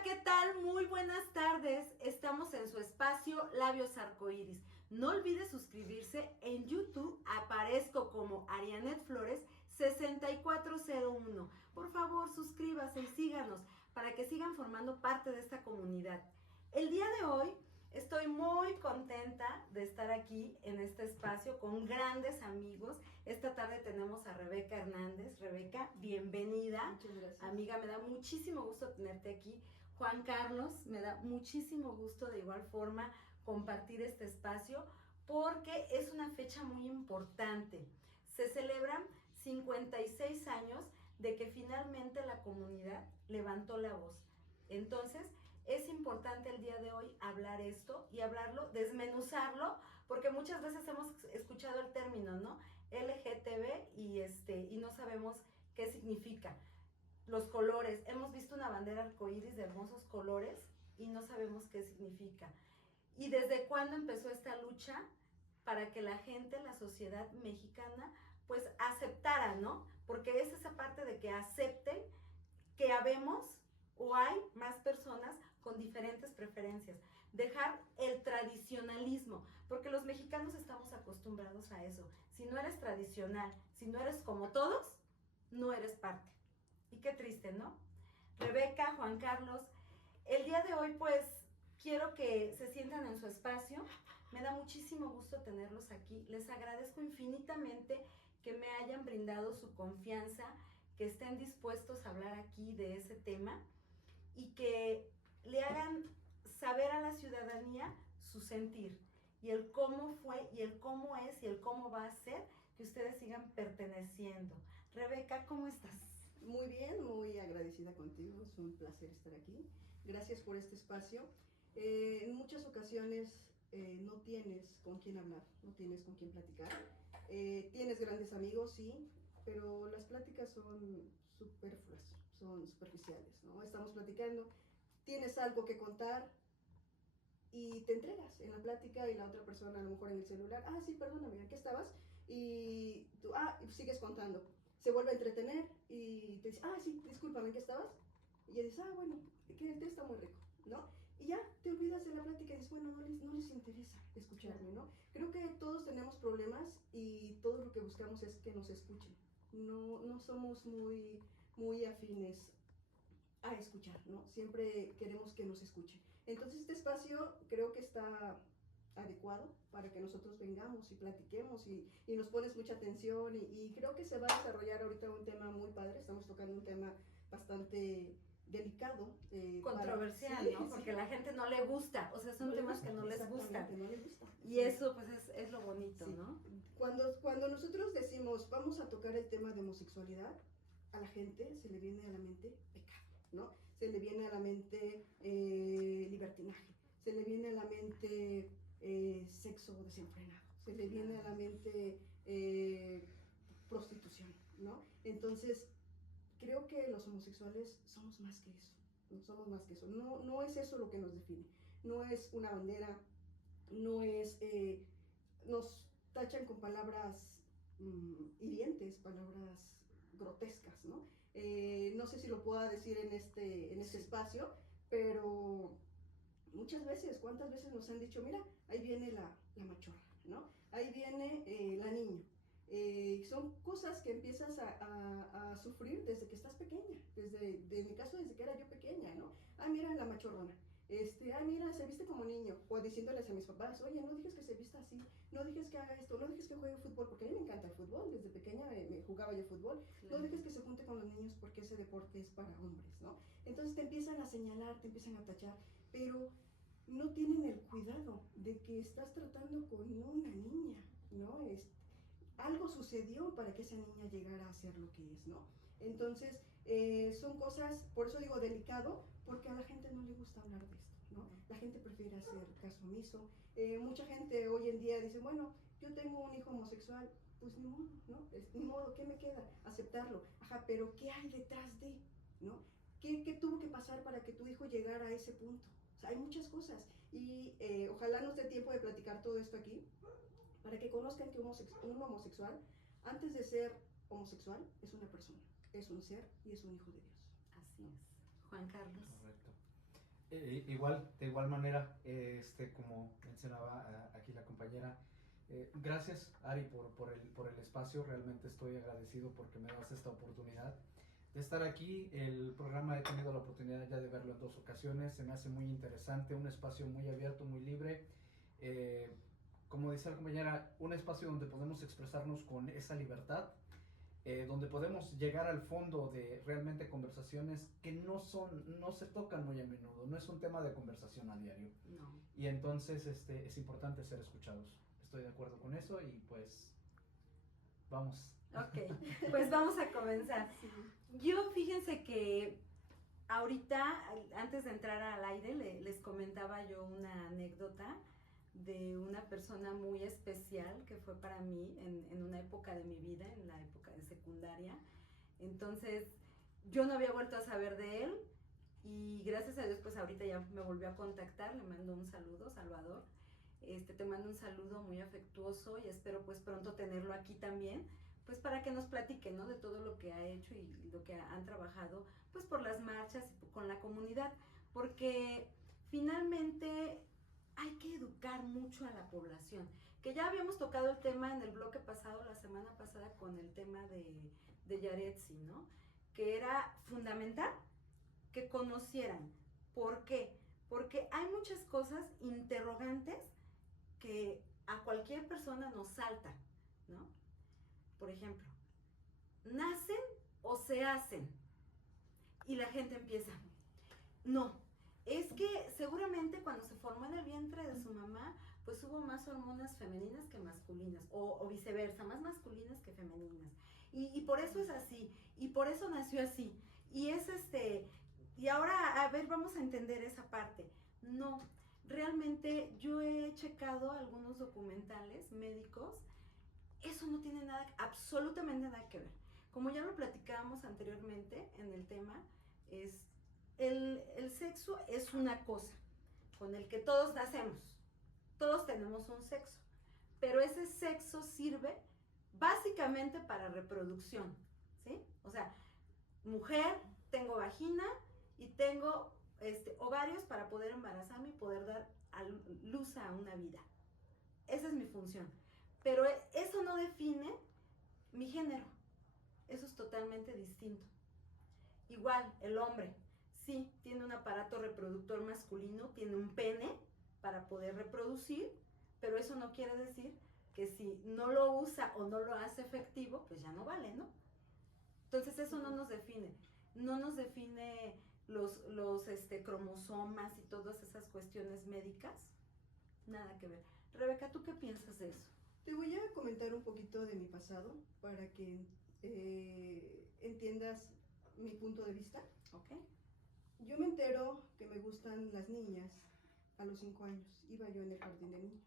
Hola, ¿qué tal? Muy buenas tardes. Estamos en su espacio Labios Arcoíris. No olvide suscribirse. En YouTube aparezco como Arianet Flores 6401. Por favor, suscríbase y síganos para que sigan formando parte de esta comunidad. El día de hoy estoy muy contenta de estar aquí en este espacio con grandes amigos. Esta tarde tenemos a Rebeca Hernández. Rebeca, bienvenida. Muchas gracias. Amiga, me da muchísimo gusto tenerte aquí. Juan Carlos, me da muchísimo gusto de igual forma compartir este espacio porque es una fecha muy importante. Se celebran 56 años de que finalmente la comunidad levantó la voz. Entonces, es importante el día de hoy hablar esto y hablarlo, desmenuzarlo, porque muchas veces hemos escuchado el término, ¿no? LGTB y no sabemos qué significa. Los colores, hemos visto una bandera arcoíris de hermosos colores y no sabemos qué significa. ¿Y desde cuándo empezó esta lucha para que la gente, la sociedad mexicana, pues aceptara, ¿no? Porque es esa parte de que acepten que habemos o hay más personas con diferentes preferencias. Dejar el tradicionalismo, porque los mexicanos estamos acostumbrados a eso. Si no eres tradicional, si no eres como todos, no eres parte. Y qué triste, ¿no? Rebeca, Juan Carlos, el día de hoy pues quiero que se sientan en su espacio. Me da muchísimo gusto tenerlos aquí. Les agradezco infinitamente que me hayan brindado su confianza, que estén dispuestos a hablar aquí de ese tema y que le hagan saber a la ciudadanía su sentir y el cómo fue y el cómo es y el cómo va a ser que ustedes sigan perteneciendo. Rebeca, ¿cómo estás? Muy bien, muy agradecida contigo, es un placer estar aquí. Gracias por este espacio. En muchas ocasiones no tienes con quién hablar, no tienes con quién platicar. Tienes grandes amigos, sí, pero las pláticas son superfluas, son superficiales, ¿no? Estamos platicando, tienes algo que contar y te entregas en la plática y la otra persona a lo mejor en el celular, sí, perdóname, ¿qué estabas? Y tú, y sigues contando. Se vuelve a entretener y te dice, sí, discúlpame, ¿qué estabas? Y ya dices, bueno, que el té está muy rico, ¿no? Y ya te olvidas de la plática y dices, bueno, no les interesa escucharme, ¿no? Creo que todos tenemos problemas y todo lo que buscamos es que nos escuchen. No somos muy afines a escuchar, ¿no? Siempre queremos que nos escuchen. Entonces este espacio creo que está adecuado para que nosotros vengamos y platiquemos y nos pones mucha atención y creo que se va a desarrollar ahorita un tema muy padre. Estamos tocando un tema bastante delicado. Controversial, ¿no? Porque la gente no le gusta, o sea, son temas que no les gustan. No les gusta. Y eso pues es lo bonito, ¿no? Cuando nosotros decimos vamos a tocar el tema de homosexualidad, a la gente se le viene a la mente pecado, ¿no? Se le viene a la mente libertinaje, se le viene a la mente sexo desenfrenado, se le viene a la mente prostitución, ¿no? Entonces, creo que los homosexuales somos más que eso, no somos más que eso, no es eso lo que nos define, no es una bandera, no es, nos tachan con palabras hirientes, palabras grotescas, ¿no? No sé si lo pueda decir en este espacio, pero muchas veces, ¿cuántas veces nos han dicho, mira, ahí viene la machorra, ¿no? Ahí viene la niña. Son cosas que empiezas a sufrir desde que estás pequeña, en mi caso desde que era yo pequeña, ¿no? Mira la machorrona. Mira, se viste como niño, o diciéndoles a mis papás, oye, no dejes que se vista así, no dejes que haga esto, no dejes que juegue fútbol, porque a mí me encanta el fútbol, desde pequeña me jugaba yo fútbol, no dejes que se junte con los niños porque ese deporte es para hombres, ¿no? Entonces te empiezan a señalar, te empiezan a tachar, pero no tienen el cuidado de que estás tratando con una niña, ¿no? Algo sucedió para que esa niña llegara a ser lo que es, ¿no? Entonces, son cosas, por eso digo delicado, porque a la gente no le gusta hablar de esto, ¿no? La gente prefiere hacer caso omiso. Mucha gente hoy en día dice, bueno, yo tengo un hijo homosexual, pues ni modo, ¿no? Ni modo, ¿qué me queda? Aceptarlo. Pero ¿qué hay detrás de, ¿no? ¿Qué tuvo que pasar para que tu hijo llegara a ese punto? O sea, hay muchas cosas y ojalá nos dé tiempo de platicar todo esto aquí, para que conozcan que un homosexual, antes de ser homosexual, es una persona, es un ser y es un hijo de Dios. Así es. Juan Carlos. Correcto. De igual manera, como mencionaba aquí la compañera, gracias Ari por el espacio, realmente estoy agradecido porque me das esta oportunidad de estar aquí. El programa he tenido la oportunidad ya de verlo en 2 ocasiones, se me hace muy interesante, un espacio muy abierto, muy libre, como dice la compañera, un espacio donde podemos expresarnos con esa libertad, donde podemos llegar al fondo de realmente conversaciones que no se tocan muy a menudo, no es un tema de conversación a diario. No. Y entonces es importante ser escuchados. Estoy de acuerdo con eso y pues vamos. Ok, pues vamos a comenzar. Sí. Yo fíjense que ahorita, antes de entrar al aire, les comentaba yo una anécdota de una persona muy especial que fue para mí en una época de mi vida, en la época de secundaria. Entonces, yo no había vuelto a saber de él y gracias a Dios, pues ahorita ya me volvió a contactar, le mando un saludo, Salvador. Te mando un saludo muy afectuoso y espero pues pronto tenerlo aquí también, pues para que nos platique, ¿no? De todo lo que ha hecho y lo que han trabajado, pues por las marchas y con la comunidad, porque finalmente hay que educar mucho a la población, que ya habíamos tocado el tema en el bloque pasado, la semana pasada, con el tema de Yaretsi, ¿no? Que era fundamental que conocieran. ¿Por qué? Porque hay muchas cosas interrogantes que a cualquier persona nos salta, ¿no? Por ejemplo, ¿nacen o se hacen? Y la gente empieza, no, es que seguramente cuando se formó en el vientre de su mamá, pues hubo más hormonas femeninas que masculinas, o viceversa, más masculinas que femeninas. Y por eso es así, y por eso nació así. Y es y ahora, a ver, vamos a entender esa parte. No, realmente yo he checado algunos documentales médicos, eso no tiene nada, absolutamente nada que ver. Como ya lo platicábamos anteriormente en el tema, es el sexo es una cosa con el que todos nacemos, todos tenemos un sexo, pero ese sexo sirve básicamente para reproducción, ¿sí? O sea, mujer, tengo vagina y tengo ovarios para poder embarazarme y poder dar a luz a una vida. Esa es mi función. Pero eso no define mi género. Eso es totalmente distinto. Igual, el hombre, sí, tiene un aparato reproductor masculino, tiene un pene para poder reproducir, pero eso no quiere decir que si no lo usa o no lo hace efectivo, pues ya no vale, ¿no? Entonces eso no nos define. No nos define los cromosomas y todas esas cuestiones médicas. Nada que ver. Rebeca, ¿tú qué piensas de eso? Te voy a comentar un poquito de mi pasado para que entiendas mi punto de vista. Ok. Yo me entero que me gustan las niñas a los 5 años. Iba yo en el jardín de niños,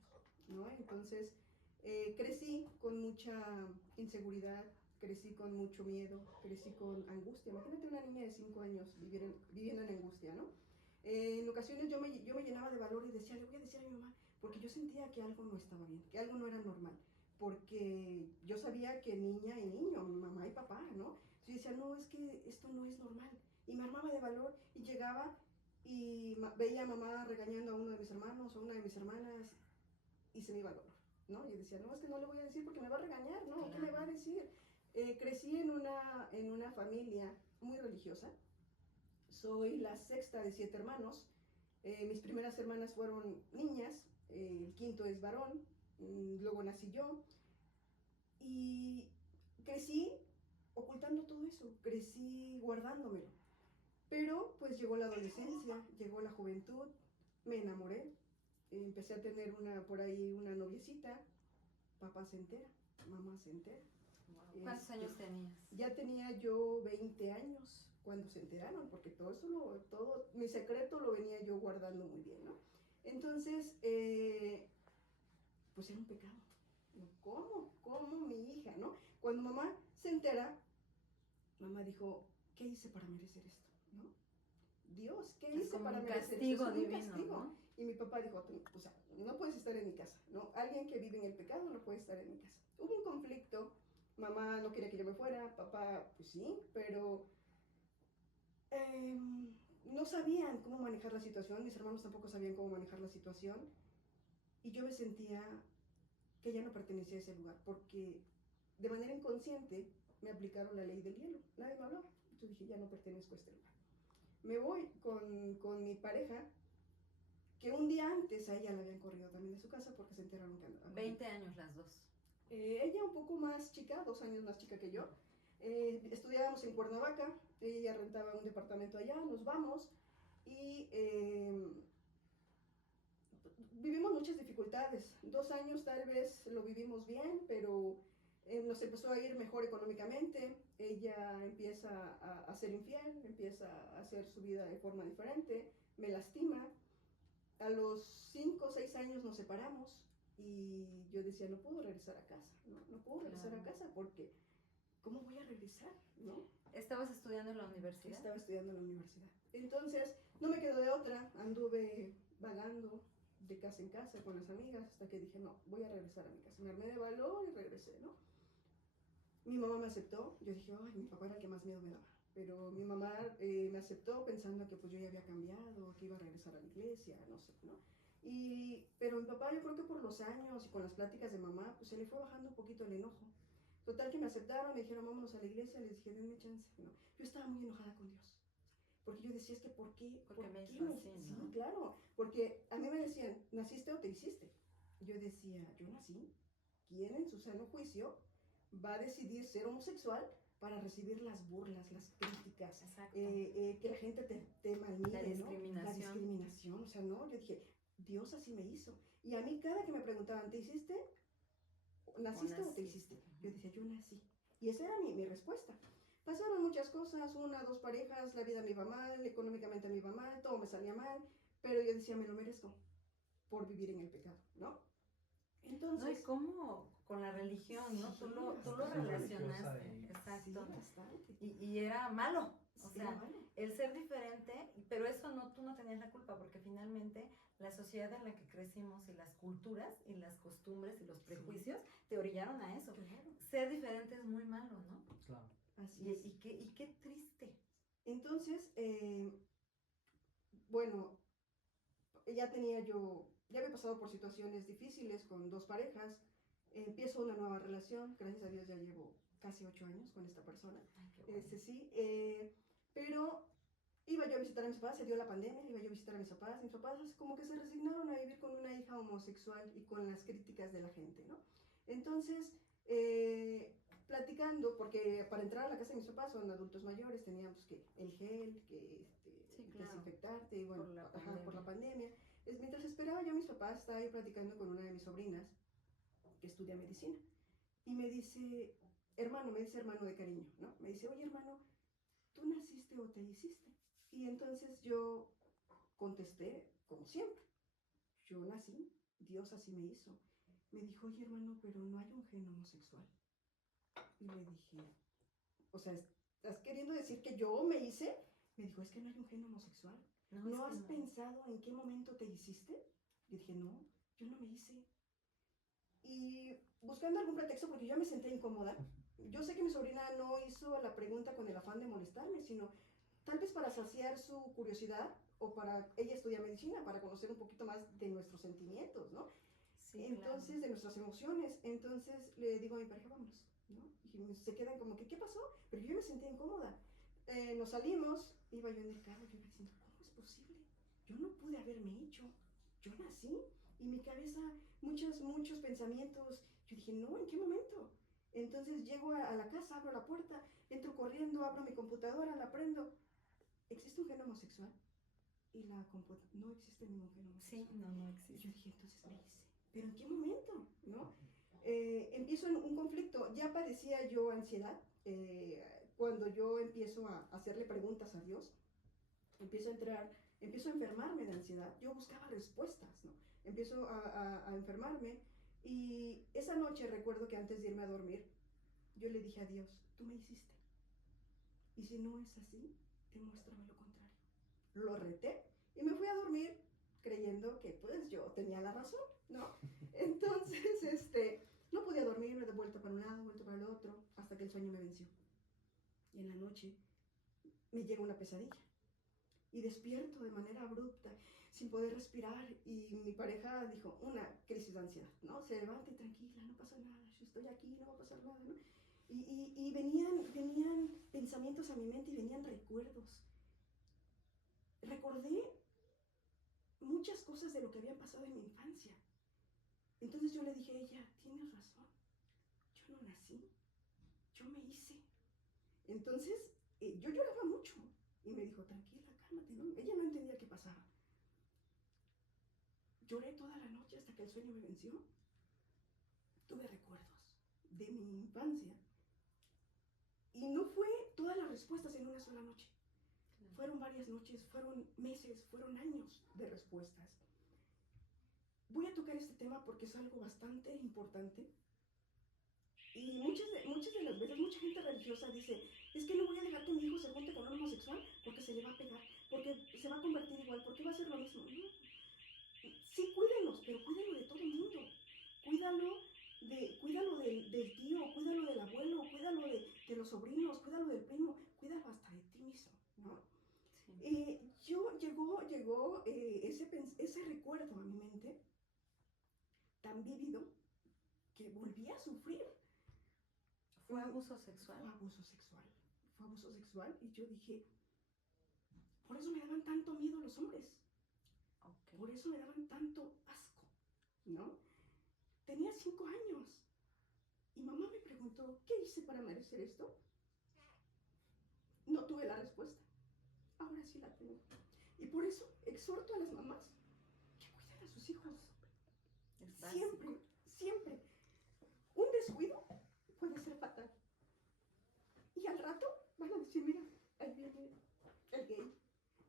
¿no? Entonces crecí con mucha inseguridad, crecí con mucho miedo, crecí con angustia. Imagínate una niña de 5 años viviendo en angustia, ¿no? En ocasiones yo me llenaba de valor y decía, le voy a decir a mi mamá, porque yo sentía que algo no estaba bien, que algo no era normal, porque yo sabía que niña y niño, mamá y papá, ¿no? Yo decía, no, es que esto no es normal. Y me armaba de valor y llegaba y veía a mamá regañando a uno de mis hermanos o a una de mis hermanas y se me iba el valor, ¿no? Y decía, no, es que no le voy a decir porque me va a regañar, ¿no? ¿Qué me va a decir? Crecí en una familia muy religiosa. Soy la sexta de 7 hermanos. Mis primeras hermanas fueron niñas, el quinto es varón, luego nací yo. Y crecí ocultando todo eso, crecí guardándomelo. Pero pues llegó la adolescencia, llegó la juventud, me enamoré, empecé a tener por ahí una noviecita, papá se entera, mamá se entera. Wow. ¿Cuántos años tenías? Ya tenía yo 20 años cuando se enteraron, porque todo eso, mi secreto lo venía yo guardando muy bien, ¿no? Entonces, pues era un pecado. ¿Cómo mi hija, no? Cuando mamá se entera, mamá dijo, ¿qué hice para merecer esto, no? Dios, ¿qué hice para merecer esto? Es un castigo. ¿No? Y mi papá dijo, o sea, no puedes estar en mi casa, ¿no? Alguien que vive en el pecado no puede estar en mi casa. Hubo un conflicto, mamá no quería que yo me fuera, papá, pues sí, pero no sabían cómo manejar la situación, mis hermanos tampoco sabían cómo manejar la situación, y yo me sentía que ya no pertenecía a ese lugar, porque de manera inconsciente me aplicaron la ley del hielo, nadie me habló, yo dije, ya no pertenezco a este lugar. Me voy con mi pareja, que un día antes a ella la habían corrido también de su casa porque se enteraron que andaba. 20 años las dos. Ella un poco más chica, 2 años más chica que yo. Estudiábamos en Cuernavaca, ella rentaba un departamento allá, nos vamos y vivimos muchas dificultades. 2 años tal vez lo vivimos bien, pero nos empezó a ir mejor económicamente. Ella empieza a ser infiel, empieza a hacer su vida de forma diferente, me lastima. A los 5 o 6 años nos separamos y yo decía, no puedo regresar a casa, no puedo regresar a casa porque, ¿cómo voy a regresar? ¿No? ¿Estabas estudiando en la universidad? Estaba estudiando en la universidad. Entonces, no me quedó de otra, anduve vagando de casa en casa con las amigas hasta que dije, no, voy a regresar a mi casa. Me armé de valor y regresé, ¿no? Mi mamá me aceptó, yo dije, ay, mi papá era el que más miedo me daba. Pero mi mamá me aceptó pensando que pues yo ya había cambiado, que iba a regresar a la iglesia, no sé, ¿no? Pero mi papá, yo creo que por los años y con las pláticas de mamá, pues se le fue bajando un poquito el enojo. Total que me aceptaron, me dijeron, vámonos a la iglesia, les dije, denme chance, ¿no? Yo estaba muy enojada con Dios. Porque yo decía, es que ¿por qué? Porque me hizo así, ¿no? Sí, claro, porque a mí me decían, ¿naciste o te hiciste? Yo decía, yo nací. ¿Quién en su sano juicio va a decidir ser homosexual para recibir las burlas, las críticas, que la gente te malmire, la discriminación. ¿no? La discriminación, o sea, no, yo dije, Dios así me hizo. Y a mí cada que me preguntaban, ¿te hiciste? ¿Naciste o te hiciste? Yo decía, yo nací. Y esa era mi respuesta. Pasaron muchas cosas, 1, 2 parejas, la vida me iba mal, económicamente me iba mal, todo me salía mal, pero yo decía, me lo merezco por vivir en el pecado, ¿no? Entonces... No, y cómo con la religión, ¿no? Sí, tú lo relacionaste, exacto. Sí, bastante. Y era malo, o Sí, sea, malo. el ser diferente, pero eso no, tú no tenías la culpa, porque finalmente la sociedad en la que crecimos y las culturas y las costumbres y los prejuicios te orillaron a eso. Claro. Ser diferente es muy malo, ¿no? Claro. Así es. Y qué triste. Entonces, bueno, ya había pasado por situaciones difíciles con 2 parejas, empiezo una nueva relación, gracias a Dios ya llevo casi 8 años con esta persona. Ay, qué bueno. Sí, pero iba yo a visitar a mis papás, se dio la pandemia, iba yo a visitar a mis papás como que se resignaron a vivir con una hija homosexual y con las críticas de la gente, ¿no? Entonces, platicando, porque para entrar a la casa de mis papás son adultos mayores, teníamos que el gel, que Sí, claro. desinfectarte, y bueno, Por la pandemia. Mientras esperaba yo a mis papás, estaba yo platicando con una de mis sobrinas que estudia medicina, y me dice hermano de cariño, ¿no? Me dice, oye hermano, ¿tú naciste o te hiciste? Y entonces yo contesté, como siempre, yo nací, Dios así me hizo. Me dijo, oye hermano, pero no hay un gen homosexual. Y le dije, o sea, ¿estás queriendo decir que yo me hice? Me dijo, es que no hay un gen homosexual. ¿No has pensado en qué momento te hiciste? Yo dije, no, yo no me hice. Y buscando algún pretexto, porque yo me senté incómoda, yo sé que mi sobrina no hizo la pregunta con el afán de molestarme, sino tal vez para saciar su curiosidad o para, ella estudia medicina, para conocer un poquito más de nuestros sentimientos, ¿no? Sí, Entonces, claro. de nuestras emociones. Entonces le digo a mi pareja, vámonos, ¿no? Y se quedan como que, ¿qué pasó? Pero yo me sentí incómoda. Nos salimos, iba yo en el carro, yo iba diciendo, ¿cómo es posible? Yo no pude haberme hecho, yo nací, y mi cabeza, muchos pensamientos, yo dije, no, ¿en qué momento? Entonces llego a la casa, abro la puerta, entro corriendo, abro mi computadora, la prendo. ¿Existe un gen homosexual? Y no existe ningún gen homosexual. Sí, no existe. Y yo dije, entonces me hice. ¿Pero en qué momento? ¿No? Empiezo en un conflicto. Ya padecía yo ansiedad. Cuando yo empiezo a hacerle preguntas a Dios, empiezo a enfermarme de ansiedad. Yo buscaba respuestas, ¿no? Empiezo a enfermarme. Y esa noche recuerdo que antes de irme a dormir, yo le dije a Dios, tú me hiciste. Y si no es así, demuéstrame lo contrario. Lo reté y me fui a dormir creyendo que pues yo tenía la razón, ¿no? Entonces, no podía dormirme, de vuelta para un lado, vuelta para el otro, hasta que el sueño me venció. Y en la noche me llega una pesadilla. y despierto de manera abrupta, sin poder respirar, y mi pareja dijo, una crisis de ansiedad, ¿no? Se levanta y tranquila, no pasa nada, yo estoy aquí, no va a pasar nada, ¿no? Y venían pensamientos a mi mente y venían recuerdos. Recordé muchas cosas de lo que había pasado en mi infancia. Entonces yo le dije a ella, tienes razón, yo no nací, yo me hice. Entonces yo lloraba mucho y me dijo, tranquila, cálmate, ¿no? Ella no entendía qué pasaba. Lloré toda la noche hasta que el sueño me venció. Tuve recuerdos de mi infancia. Y no fue todas las respuestas en una sola noche. Fueron varias noches, fueron meses, fueron años de respuestas. Voy a tocar este tema porque es algo bastante importante. Y muchas de las veces, mucha gente religiosa dice, es que no voy a dejar que mi hijo se junte con un homosexual porque se le va a pegar, porque se va a convertir igual, porque va a hacer lo mismo. No. Sí, cuídenlos, pero cuídenlo de todo el mundo. Cuídalo del tío, cuídalo del abuelo, cuídalo de los sobrinos, cuídalo del primo, cuídalo hasta de ti mismo, ¿no? Sí. Llegó ese recuerdo a mi mente, tan vívido, que volví a sufrir. ¿Fue abuso sexual? Fue abuso sexual. Fue abuso sexual y yo dije, por eso me daban tanto miedo los hombres. Okay. Por eso me daban tanto asco, ¿no? Tenía 5 años y mamá me preguntó, ¿qué hice para merecer esto? No tuve la respuesta. Ahora sí la tengo. Y por eso exhorto a las mamás que cuiden a sus hijos. Siempre, siempre. Un descuido puede ser fatal. Y al rato van a decir, mira, ahí viene el gay,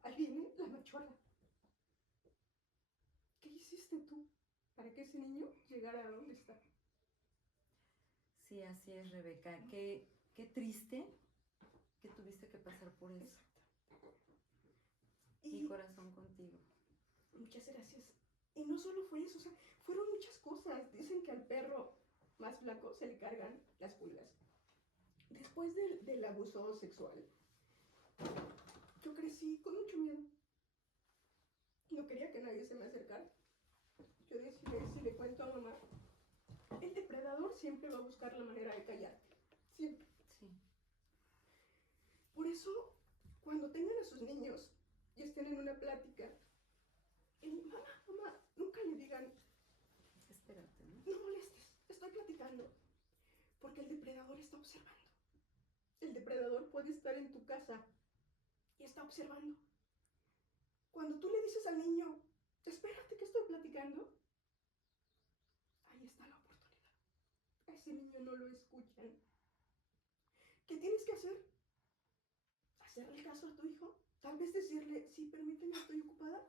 ahí viene la machuela. ¿Qué hiciste tú para que ese niño llegara a donde está? Sí, así es, Rebeca. Qué triste que tuviste que pasar por eso. Mi corazón contigo. Muchas gracias. Y no solo fue eso, o sea, fueron muchas cosas. Dicen que al perro más flaco se le cargan las pulgas. Después del abuso sexual, yo crecí con mucho miedo. No quería que nadie se me acercara. Yo decía, si le cuento a mamá, el depredador siempre va a buscar la manera de callarte. Siempre. Sí. Por eso, cuando tengan a sus niños y estén en una plática, mamá, nunca le digan, espérate, ¿no? No molestes, estoy platicando. Porque el depredador está observando. El depredador puede estar en tu casa y está observando. Cuando tú le dices al niño, espérate que estoy platicando, ahí está la oportunidad. A ese niño no lo escuchan. ¿Qué tienes que hacer? Hacerle caso a tu hijo. Tal vez decirle, sí, permíteme, estoy ocupada.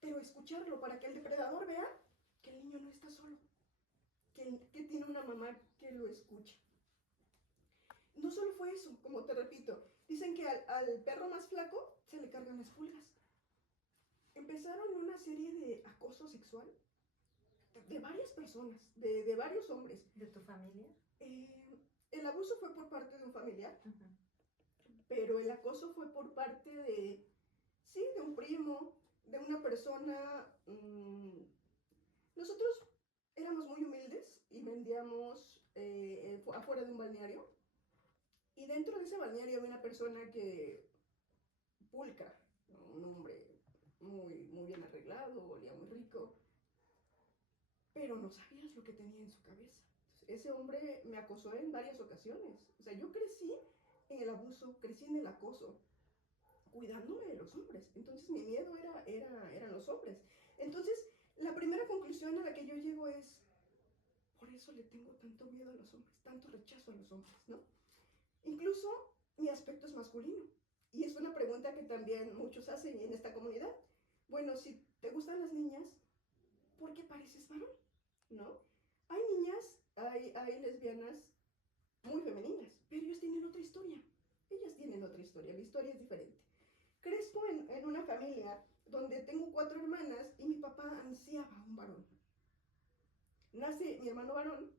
Pero escucharlo para que el depredador vea que el niño no está solo. Que tiene una mamá que lo escucha. No solo fue eso, como te repito, dicen que al perro más flaco se le cargan las pulgas. Empezaron una serie de acoso sexual de varias personas, de varios hombres. ¿De tu familia? El abuso fue por parte de un familiar, pero el acoso fue por parte de un primo, de una persona. Nosotros éramos muy humildes y vendíamos afuera de un balneario. Y dentro de ese balneario había una persona que, pulcra, ¿no? Un hombre muy, muy bien arreglado, olía muy rico, pero no sabías lo que tenía en su cabeza. Entonces, ese hombre me acosó en varias ocasiones. O sea, yo crecí en el abuso, crecí en el acoso, cuidándome de los hombres. Entonces mi miedo eran los hombres. Entonces, la primera conclusión a la que yo llego es, por eso le tengo tanto miedo a los hombres, tanto rechazo a los hombres, ¿no? Incluso mi aspecto es masculino. Y es una pregunta que también muchos hacen en esta comunidad. Bueno, si te gustan las niñas, ¿por qué pareces varón? ¿No? Hay niñas, hay lesbianas muy femeninas, pero ellos tienen otra historia. Ellas tienen otra historia, la historia es diferente. Crezco en una familia donde tengo 4 hermanas y mi papá ansiaba un varón. Nace mi hermano varón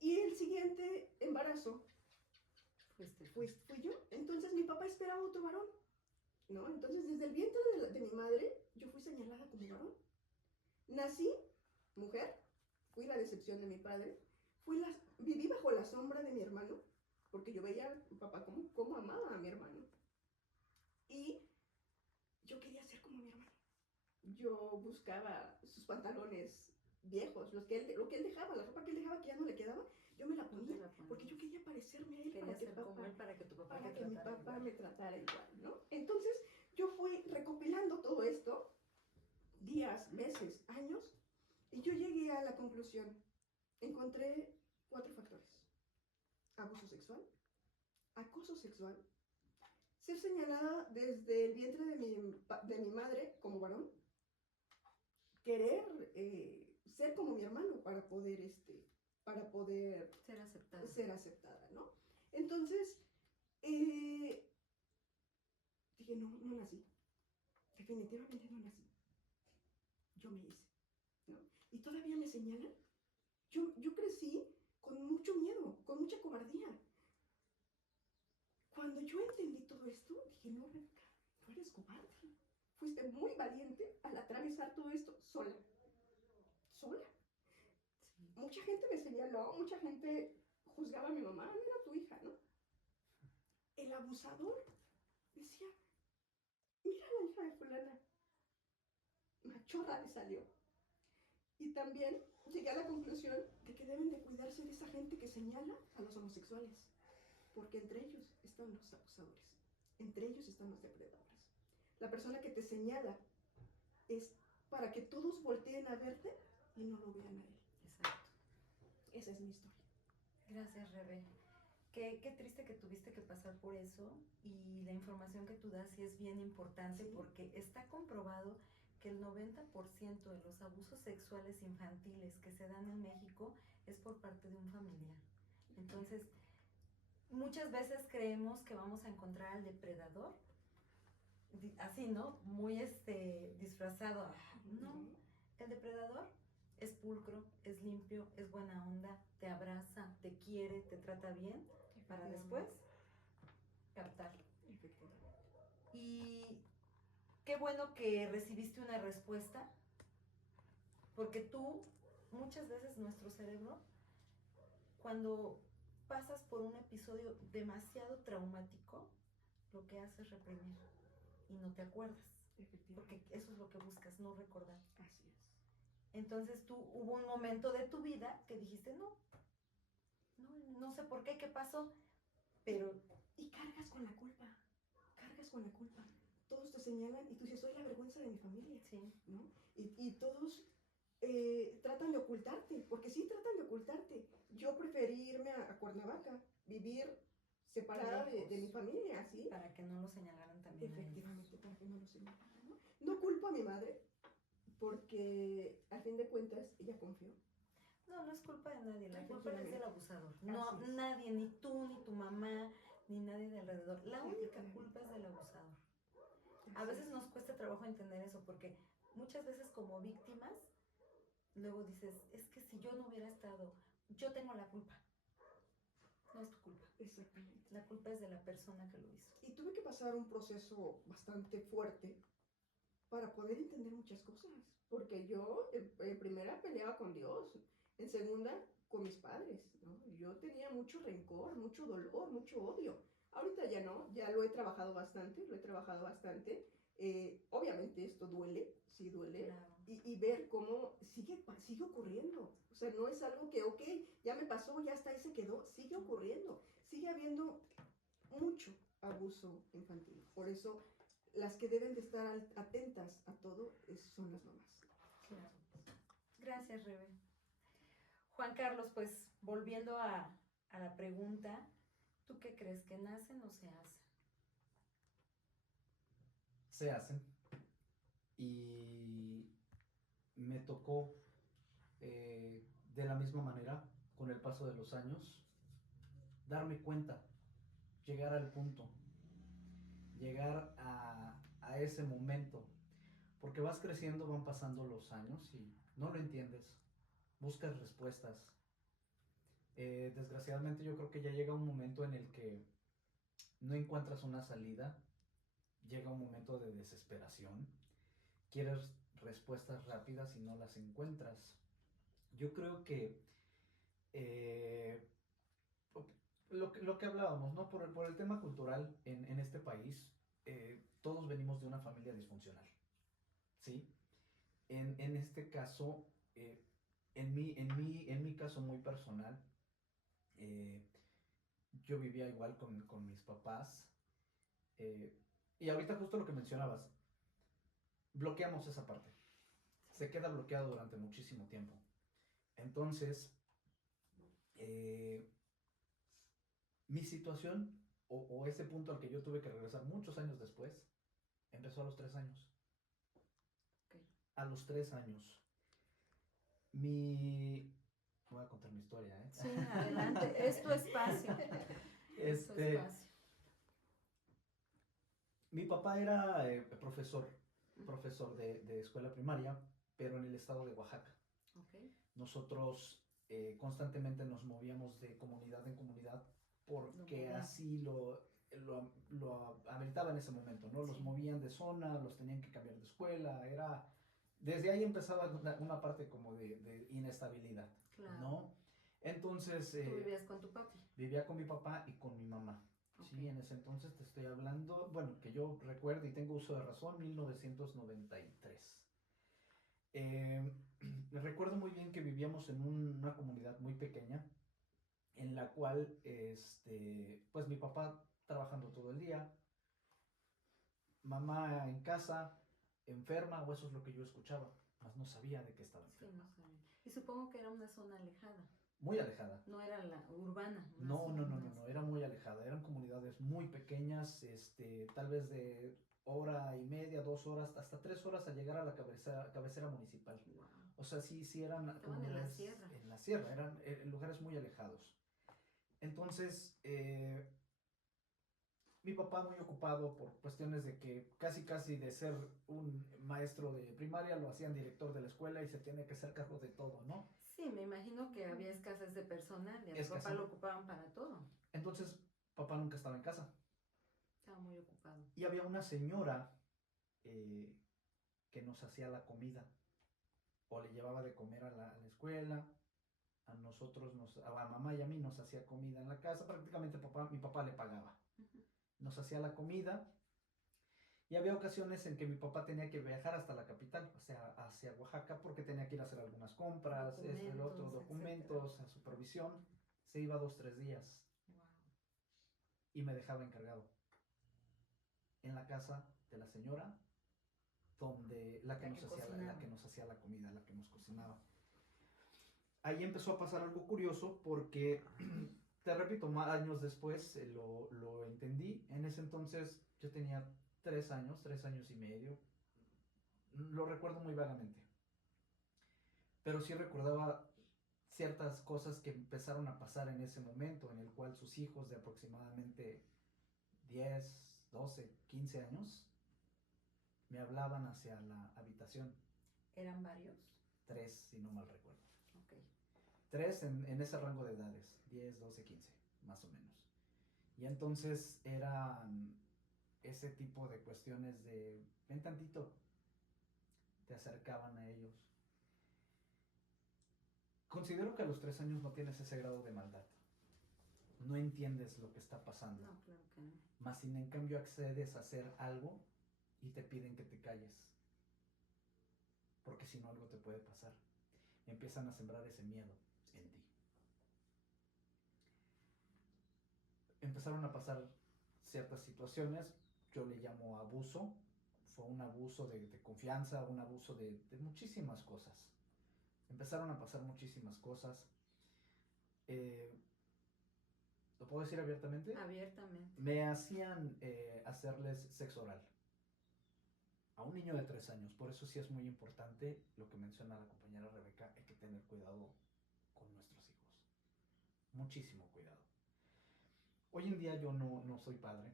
y el siguiente embarazo fui yo. Entonces mi papá esperaba otro varón. ¿no? Entonces, desde el vientre de mi madre, yo fui señalada como varón. Nací mujer, fui la decepción de mi padre, viví bajo la sombra de mi hermano, porque yo veía a mi papá como amaba a mi hermano. Y yo quería ser como mi hermano. Yo buscaba sus pantalones viejos, lo que él dejaba, la ropa que él dejaba que ya no le quedaba, yo me la ponía, porque yo quería parecerme a él, para que mi papá me tratara igual, ¿no? Entonces, yo fui recopilando todo esto, días, meses, años, y yo llegué a la conclusión. Encontré 4 factores: abuso sexual, acoso sexual, ser señalada desde el vientre de mi madre como varón, querer ser como mi hermano para poder ser aceptada, ¿no? Entonces, dije, no nací, definitivamente no nací, yo me hice, ¿no? Y todavía me señalan. Yo crecí con mucho miedo, con mucha cobardía. Cuando yo entendí todo esto, dije, no, Rebeca, tú eres cobarde. Fuiste muy valiente al atravesar todo esto sola. Sola. Sí. Mucha gente me señaló, mucha gente juzgaba a mi mamá, mira tu hija, ¿no? El abusador decía, mira la hija de fulana, machorra le salió. Y también llegué a la conclusión de que deben de cuidarse de esa gente que señala a los homosexuales, porque entre ellos están los abusadores, entre ellos están los depredadores. La persona que te señala es para que todos volteen a verte y no lo vean a él. Exacto. Esa es mi historia. Gracias, Rebe. Qué triste que tuviste que pasar por eso, y la información que tú das sí es bien importante, sí, porque está comprobado que el 90% de los abusos sexuales infantiles que se dan en México es por parte de un familiar. Entonces, muchas veces creemos que vamos a encontrar al depredador, así, ¿no? Muy disfrazado. No, el depredador es pulcro, es limpio, es buena onda, te abraza, te quiere, te trata bien, para después captar. Y qué bueno que recibiste una respuesta, porque tú, muchas veces nuestro cerebro, cuando pasas por un episodio demasiado traumático, lo que hace es reprimir y no te acuerdas, porque eso es lo que buscas, no recordar. Así es. Entonces tú, hubo un momento de tu vida que dijiste, no sé por qué pasó, pero... Y cargas con la culpa. Todos te señalan y tú dices, soy la vergüenza de mi familia. Sí. ¿No? Y todos tratan de ocultarte, porque sí tratan de ocultarte. Yo preferí irme a Cuernavaca, vivir separada de mi familia, ¿sí? Para que no lo señalaran también. Efectivamente, para que no lo señalaran, ¿no? No culpo a mi madre, porque al fin de cuentas ella confió. No es culpa de nadie, la culpa es del abusador. No, nadie, ni tú, ni tu mamá, ni nadie de alrededor. La única culpa es del abusador. A veces nos cuesta trabajo entender eso, porque muchas veces como víctimas, luego dices, es que si yo no hubiera estado, yo tengo la culpa. No es tu culpa. Exactamente. La culpa es de la persona que lo hizo. Y tuve que pasar un proceso bastante fuerte para poder entender muchas cosas, porque yo en primera peleaba con Dios, en segunda con mis padres, ¿no? Yo tenía mucho rencor, mucho dolor, mucho odio. Ahorita ya no, ya lo he trabajado bastante. Obviamente esto duele, sí duele, claro. Y ver cómo sigue ocurriendo. O sea, no es algo que, ok, ya me pasó, ya está, ahí se quedó, sigue ocurriendo. Sigue habiendo mucho abuso infantil. Por eso, las que deben de estar atentas a todo son las mamás. Claro. Gracias, Rebe. Juan Carlos, pues volviendo a la pregunta, ¿tú qué crees? ¿Que nacen o se hacen? Se hacen. Y me tocó de la misma manera, con el paso de los años, darme cuenta, llegar al punto, llegar a ese momento, porque vas creciendo, van pasando los años y no lo entiendes, buscas respuestas. Desgraciadamente yo creo que ya llega un momento en el que no encuentras una salida, llega un momento de desesperación, quieres respuestas rápidas y no las encuentras. Yo creo que lo que hablábamos, ¿no? Por el tema cultural en este país, todos venimos de una familia disfuncional, ¿sí? En este caso, en mi caso muy personal, eh, yo vivía igual con mis papás, eh, y ahorita justo lo que mencionabas, bloqueamos esa parte, se queda bloqueado durante muchísimo tiempo. Entonces, mi situación, o ese punto al que yo tuve que regresar muchos años después, empezó a los 3 años. Ok. A los 3 años. Voy a contar mi historia, ¿eh? Sí, adelante, es tu espacio. Es tu espacio. Mi papá era profesor de escuela primaria, pero en el estado de Oaxaca. Okay. Nosotros constantemente nos movíamos de comunidad en comunidad porque así lo ameritaba en ese momento, ¿no? Los movían de zona, los tenían que cambiar de escuela, desde ahí empezaba una parte como de inestabilidad, claro, ¿no? Entonces... ¿Tú vivías con tu papi? Vivía con mi papá y con mi mamá. Okay. Sí, en ese entonces te estoy hablando, bueno, que yo recuerdo y tengo uso de razón, 1993. Recuerdo muy bien que vivíamos en una comunidad muy pequeña, en la cual, pues mi papá trabajando todo el día, mamá en casa, enferma, o eso es lo que yo escuchaba, mas no sabía de qué estaba enferma. Sí, no sabía. Y supongo que era una zona alejada. Muy alejada. No era la urbana. No, era muy alejada, eran comunidades muy pequeñas, tal vez de hora y media, 2 horas, hasta 3 horas a llegar a la cabecera municipal. Wow. O sea, sí eran estaban en la sierra. En la sierra, eran lugares muy alejados. Entonces, mi papá muy ocupado por cuestiones de que casi de ser un maestro de primaria lo hacían director de la escuela y se tiene que hacer cargo de todo, ¿no? Sí, me imagino que había escasez de personal y a tu papá lo ocupaban para todo. Entonces, papá nunca estaba en casa. Estaba muy ocupado. Y había una señora que nos hacía la comida, o le llevaba de comer a la escuela, a nosotros, a mamá y a mí nos hacía comida en la casa, prácticamente mi papá le pagaba. Uh-huh. Nos hacía la comida, y había ocasiones en que mi papá tenía que viajar hasta la capital, o sea, hacia Oaxaca, porque tenía que ir a hacer algunas compras, documentos, a supervisión. Se iba 2-3 días. Wow. Y me dejaba encargado en la casa de la señora, donde la que nos hacía la comida, la que nos cocinaba. Ahí empezó a pasar algo curioso porque, te repito, años después lo entendí. En ese entonces yo tenía 3 años y medio. Lo recuerdo muy vagamente. Pero sí recordaba ciertas cosas que empezaron a pasar en ese momento, en el cual sus hijos de aproximadamente 10, 12, 15 años me hablaban hacia la habitación. ¿Eran varios? 3, si no mal recuerdo. Okay. 3 en ese rango de edades, 10, 12, 15, más o menos. Y entonces eran ese tipo de cuestiones de, ven tantito, te acercaban a ellos. Considero que a los 3 años no tienes ese grado de maldad. No entiendes lo que está pasando. No, claro que no. Más sin en cambio accedes a hacer algo y te piden que te calles. Porque si no algo te puede pasar. Empiezan a sembrar ese miedo en ti. Empezaron a pasar ciertas situaciones, yo le llamo abuso. Fue un abuso de confianza, un abuso de muchísimas cosas. Empezaron a pasar muchísimas cosas. ¿Lo puedo decir abiertamente? Abiertamente. Me hacían hacerles sexo oral. A un niño de 3 años. Por eso sí es muy importante lo que menciona la compañera Rebeca. Hay que tener cuidado con nuestros hijos. Muchísimo cuidado. Hoy en día yo no soy padre.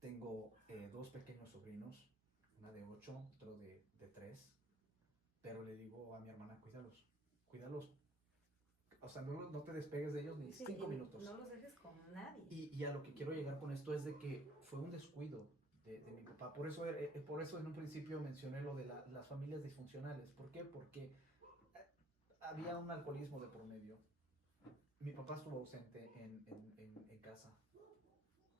Tengo 2 pequeños sobrinos. Una de 8, otro de 3. Pero le digo a mi hermana, cuídalos. O sea, no te despegues de ellos ni 5 minutos. No los dejes con nadie. Y a lo que quiero llegar con esto es de que fue un descuido de mi papá. Por eso en un principio mencioné lo de las familias disfuncionales. ¿Por qué? Porque había un alcoholismo de por medio. Mi papá estuvo ausente en casa.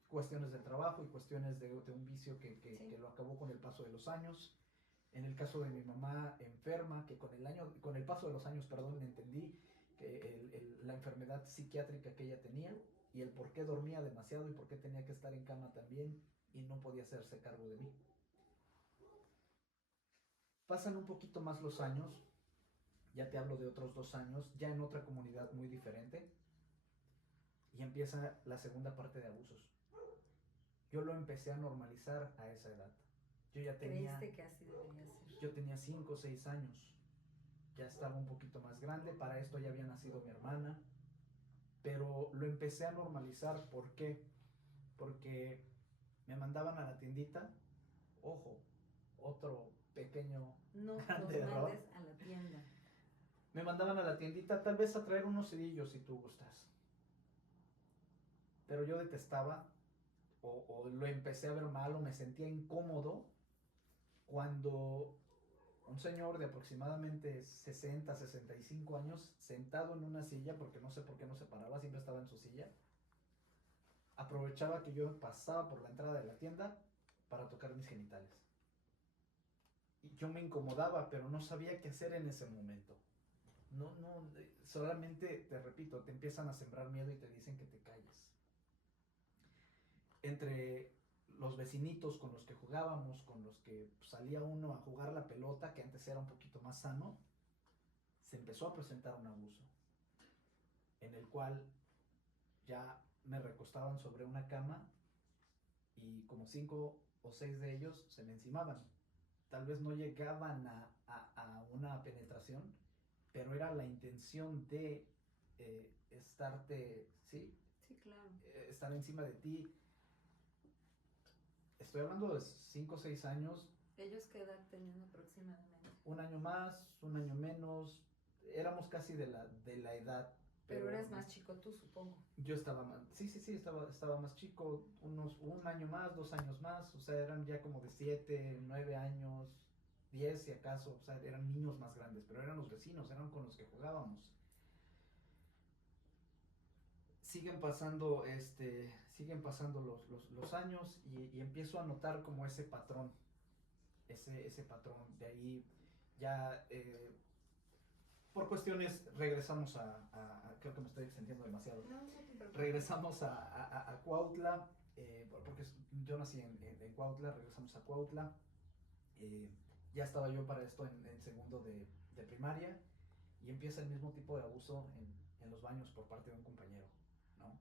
Cuestiones del trabajo y cuestiones de un vicio que lo acabó con el paso de los años. En el caso de mi mamá enferma, que con el paso de los años, perdón, entendí que la enfermedad psiquiátrica que ella tenía y el por qué dormía demasiado y por qué tenía que estar en cama también y no podía hacerse cargo de mí. Pasan un poquito más los años, ya te hablo de otros 2 años, ya en otra comunidad muy diferente, y empieza la segunda parte de abusos. Yo lo empecé a normalizar a esa edad. Yo ya tenía... ¿Creíste que así debería ser? Yo tenía 5 o 6 años. Ya estaba un poquito más grande. Para esto ya había nacido mi hermana. Pero lo empecé a normalizar. ¿Por qué? Porque me mandaban a la tiendita. Ojo, otro pequeño No grande los error. mandes a la tienda. Me mandaban a la tiendita tal vez a traer unos cerillos si tú gustas. Pero yo detestaba o lo empecé a ver mal o me sentía incómodo cuando un señor de aproximadamente 60, 65 años, sentado en una silla, porque no sé por qué no se paraba, siempre estaba en su silla, aprovechaba que yo pasaba por la entrada de la tienda para tocar mis genitales. Y yo me incomodaba, pero no sabía qué hacer en ese momento. Solamente, te repito, te empiezan a sembrar miedo y te dicen que te calles. Entre los vecinitos con los que jugábamos, con los que salía uno a jugar la pelota, que antes era un poquito más sano, se empezó a presentar un abuso, en el cual ya me recostaban sobre una cama y como 5 o 6 de ellos se me encimaban. Tal vez no llegaban a una penetración, pero era la intención de estarte, ¿sí? Sí, claro. Estar encima de ti. Estoy hablando de 5 o 6 años. ¿Ellos qué edad tenían aproximadamente? 1 año más, 1 año menos. Éramos casi de la edad. Pero eras más chico tú, supongo. Yo estaba más, sí, estaba más chico, unos 1 año más, 2 años más, o sea, eran ya como de 7, 9 años, 10 si acaso, o sea, eran niños más grandes, pero eran los vecinos, eran con los que jugábamos. Siguen pasando los años y empiezo a notar como ese patrón, de ahí ya... por cuestiones regresamos creo que me estoy extendiendo demasiado. No te preocupes. Regresamos a Cuautla, porque yo nací en Cuautla, regresamos a Cuautla. Ya estaba yo para esto en segundo de primaria y empieza el mismo tipo de abuso en los baños por parte de un compañero, ¿no?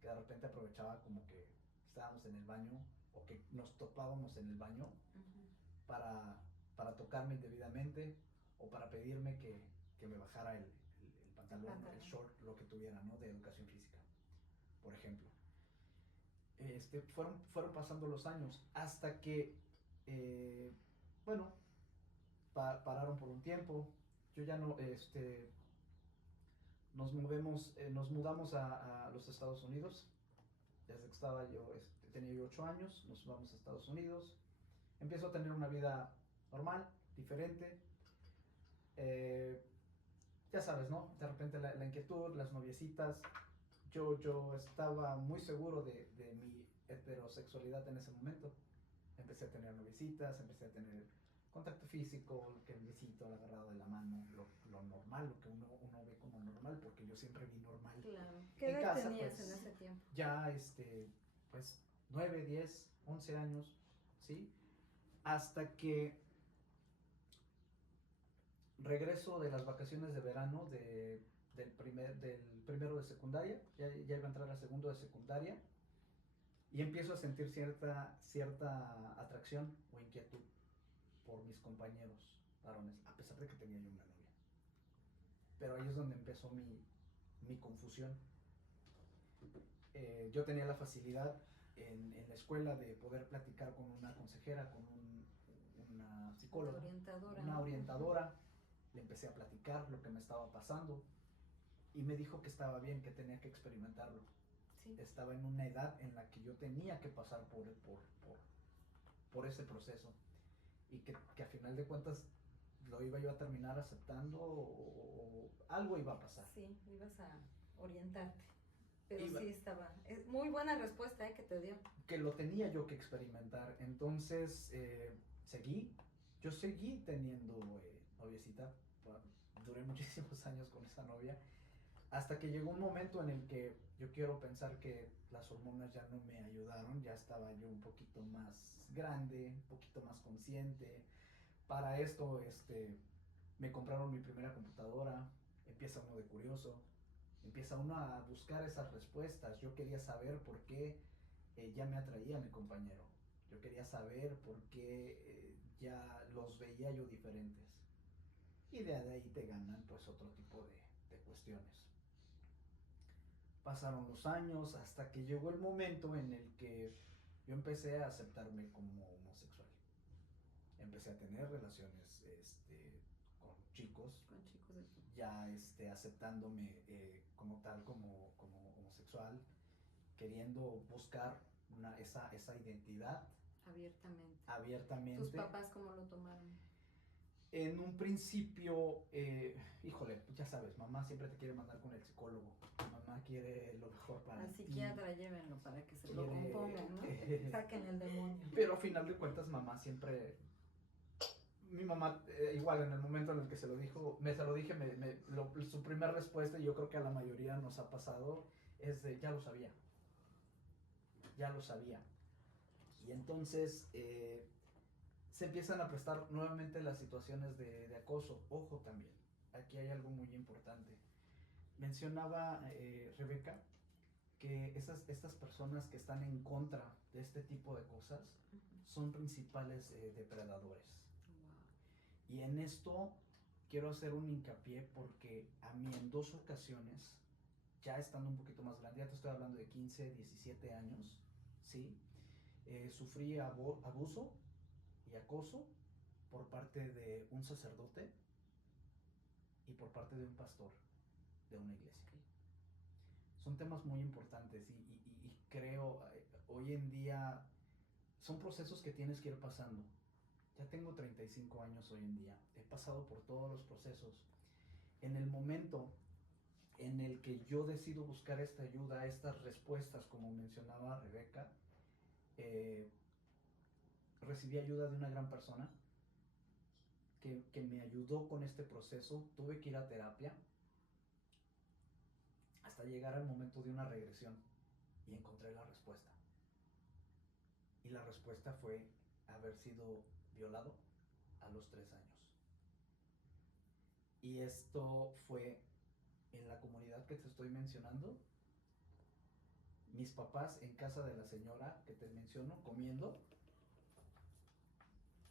Que de repente aprovechaba como que estábamos en el baño o que nos topábamos en el baño para tocarme indebidamente o para pedirme que me bajara el pantalón, el short, lo que tuviera, ¿no? De educación física, por ejemplo. Fueron pasando los años hasta que, bueno, pararon por un tiempo. Yo ya no, nos mudamos a los Estados Unidos. Desde que tenía yo 8 años, nos mudamos a Estados Unidos. Empiezo a tener una vida normal, diferente. Ya sabes, ¿no? De repente la inquietud, las noviecitas. Yo estaba muy seguro de mi heterosexualidad en ese momento. Empecé a tener noviecitas, empecé a tener contacto físico, que el besito, la agarrada de la mano, lo normal, lo que uno ve como normal, porque yo siempre vi normal. Claro. ¿Qué en edad casa, tenías pues, en ese tiempo? Ya, pues, 9, 10, 11 años, ¿sí? Hasta que regreso de las vacaciones de verano del primero de secundaria, ya iba a entrar al segundo de secundaria, y empiezo a sentir cierta atracción o inquietud por mis compañeros varones, a pesar de que tenía yo una novia. Pero ahí es donde empezó mi confusión. Yo tenía la facilidad en la escuela de poder platicar con una consejera, con una psicóloga, una orientadora. Le empecé a platicar lo que me estaba pasando y me dijo que estaba bien, que tenía que experimentarlo. Sí. Estaba en una edad en la que yo tenía que pasar por ese proceso y que a final de cuentas lo iba yo a terminar aceptando o algo iba a pasar. Sí, ibas a orientarte. Pero Iba. sí estaba. Es muy buena respuesta que te dio. Que lo tenía yo que experimentar. Entonces yo seguí teniendo noviecita. Duré muchísimos años con esa novia. Hasta que llegó un momento en el que yo quiero pensar que las hormonas ya no me ayudaron. Ya estaba yo un poquito más grande, un poquito más consciente. Para esto, me compraron mi primera computadora. Empieza uno de curioso. Empieza uno a buscar esas respuestas. Yo quería saber por qué ya me atraía a mi compañero. Yo quería saber por qué ya los veía yo diferentes. Y de ahí te ganan pues otro tipo de cuestiones. Pasaron los años hasta que llegó el momento en el que yo empecé a aceptarme como homosexual. Empecé a tener relaciones con chicos. Con chicos de tu. Ya aceptándome como tal, como homosexual, queriendo buscar esa identidad Abiertamente. abiertamente. ¿Tus papás cómo lo tomaron? En un principio, híjole, ya sabes, mamá siempre te quiere mandar con el psicólogo, mamá quiere lo mejor para Al ti. psiquiatra llévenlo para que se lo Quiere- compongan, ¿no? Saquen el demonio. Pero a final de cuentas mamá siempre, mi mamá igual en el momento en el que se lo dijo, se lo dije, su primera respuesta, y yo creo que a la mayoría nos ha pasado, es de ya lo sabía. Y entonces se empiezan a prestar nuevamente las situaciones de acoso. Ojo también, aquí hay algo muy importante. Mencionaba Rebeca que estas personas que están en contra de este tipo de cosas son principales depredadores. Wow. Y en esto quiero hacer un hincapié porque a mí en 2 ocasiones, ya estando un poquito más grande, ya te estoy hablando de 15, 17 años, ¿sí? Sufrí abuso y acoso por parte de un sacerdote y por parte de un pastor de una iglesia. Son temas muy importantes y creo hoy en día son procesos que tienes que ir pasando. Ya tengo 35 años hoy en día, he pasado por todos los procesos. En el momento en el que yo decido buscar esta ayuda, estas respuestas, como mencionaba Rebeca, recibí ayuda de una gran persona que me ayudó con este proceso. Tuve que ir a terapia hasta llegar al momento de una regresión y encontré la respuesta. Y la respuesta fue haber sido violado a los 3 años. Y esto fue en la comunidad que te estoy mencionando. Mis papás en casa de la señora que te menciono, comiendo,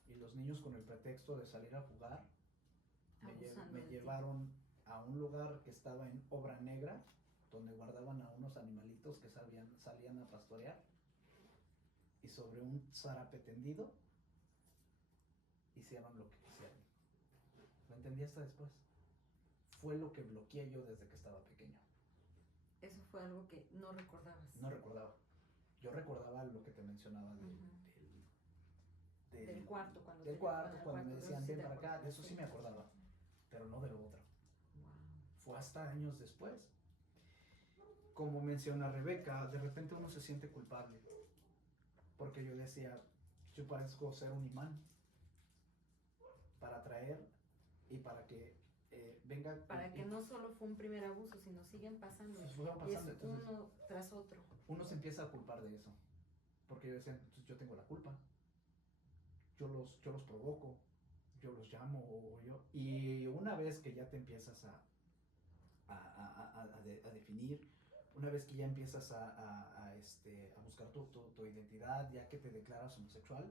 y los niños con el pretexto de salir a jugar, me llevaron a un lugar que estaba en obra negra, donde guardaban a unos animalitos que salían a pastorear, y sobre un zarape tendido hicieron lo que quisieron. Lo entendí hasta después. Fue lo que bloqueé yo desde que estaba pequeño. Eso fue algo que no recordabas. No recordaba. Yo recordaba lo que te mencionaba del cuarto, cuando me decían ven para acá, de eso sí me acordaba, pero no de lo otro. Wow. Fue hasta años después. Como menciona Rebeca, de repente uno se siente culpable, porque yo decía, yo parezco ser un imán para atraer y para que venga. Para que no solo fue un primer abuso, sino siguen pasando. Y es entonces, uno tras otro. Uno se empieza a culpar de eso, porque yo decía, pues yo tengo la culpa. Yo los provoco, yo los llamo, y una vez que ya te empiezas a definir, una vez que ya empiezas a buscar tu identidad, ya que te declaras homosexual,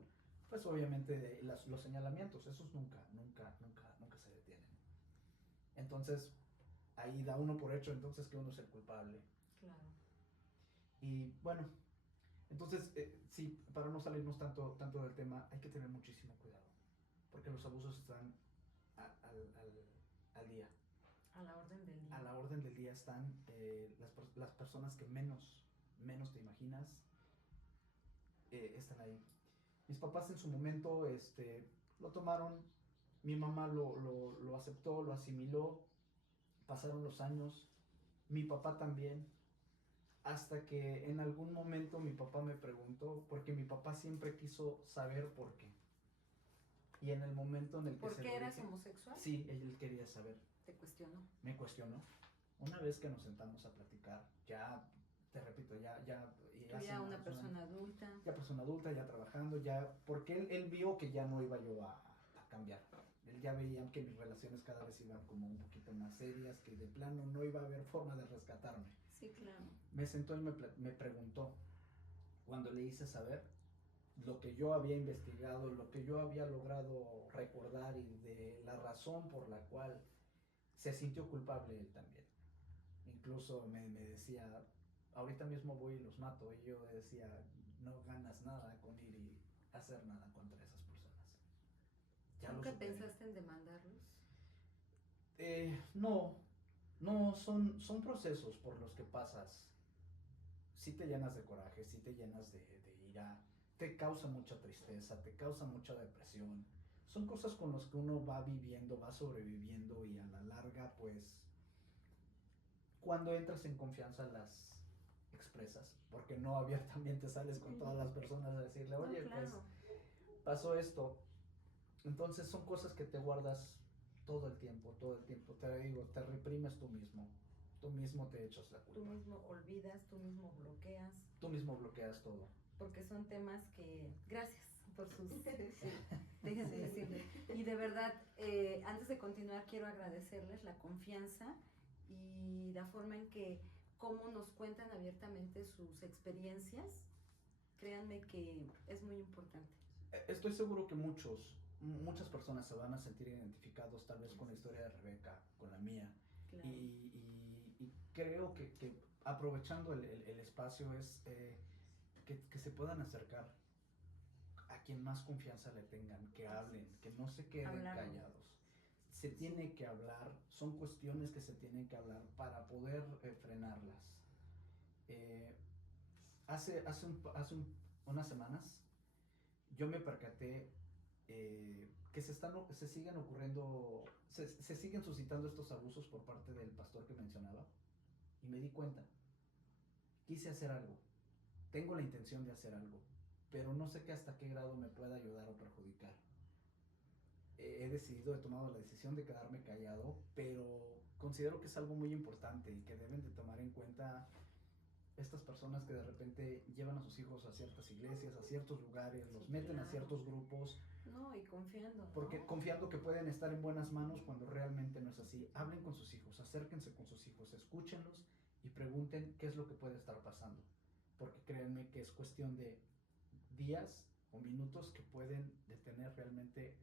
pues obviamente los señalamientos, esos nunca se detienen. Entonces, ahí da uno por hecho entonces que uno es el culpable. Claro. Y bueno, entonces, sí, para no salirnos tanto del tema, hay que tener muchísimo cuidado, porque los abusos están al día. A la orden del día. A la orden del día están las personas que menos te imaginas están ahí. Mis papás en su momento lo tomaron, mi mamá lo aceptó, lo asimiló, pasaron los años, mi papá también, hasta que en algún momento mi papá me preguntó, porque mi papá siempre quiso saber por qué. Y en el momento en el que ¿Por se qué lo eras dije, homosexual? sí, él quería saber. Te cuestionó. Me cuestionó. Una vez que nos sentamos a platicar, ya, te repito, Tú ya una persona adulta. Ya persona adulta, ya trabajando, ya, porque él vio que ya no iba yo a cambiar. Él ya veía que mis relaciones cada vez iban como un poquito más serias, que de plano no iba a haber forma de rescatarme. Sí, claro. Me sentó y me preguntó, cuando le hice saber lo que yo había investigado, lo que yo había logrado recordar y de la razón por la cual se sintió culpable él también. Incluso me decía, ahorita mismo voy y los mato. Y yo decía, no ganas nada con ir y hacer nada contra esas personas. Ya ¿Nunca lo superé. pensaste en demandarlos? No, son procesos por los que pasas. Sí te llenas de coraje, sí te llenas de ira, te causa mucha tristeza, te causa mucha depresión. Son cosas con las que uno va viviendo, va sobreviviendo y a la larga, pues, cuando entras en confianza las expresas, porque no abiertamente sales con todas las personas a decirle, oye, no, claro. pues, pasó esto. Entonces son cosas que te guardas todo el tiempo, te digo, te reprimes tú mismo te echas la culpa. Tú mismo olvidas, tú mismo bloqueas. Tú mismo bloqueas todo. Porque son temas que, gracias por sus, déjenme decirles. Y de verdad, antes de continuar, quiero agradecerles la confianza y la forma en que, cómo nos cuentan abiertamente sus experiencias. Créanme que es muy importante. Estoy seguro que muchas personas se van a sentir identificados tal vez con la historia de Rebeca, con la mía. Claro. Y creo que aprovechando el espacio es que se puedan acercar a quien más confianza le tengan, que hablen, que no se queden callados. Se tiene que hablar, son cuestiones que se tienen que hablar para poder frenarlas. Hace unas semanas yo me percaté que se siguen ocurriendo, se siguen suscitando estos abusos por parte del pastor que mencionaba, y me di cuenta. Quise hacer algo, tengo la intención de hacer algo, pero no sé hasta qué grado me pueda ayudar o perjudicar. He tomado la decisión de quedarme callado, pero considero que es algo muy importante y que deben de tomar en cuenta estas personas que de repente llevan a sus hijos a ciertas iglesias, a ciertos lugares, los meten a ciertos grupos. No, y confiando. Porque confiando que pueden estar en buenas manos cuando realmente no es así. Hablen con sus hijos, acérquense con sus hijos, escúchenlos y pregunten qué es lo que puede estar pasando. Porque créanme que es cuestión de días o minutos que pueden detener realmente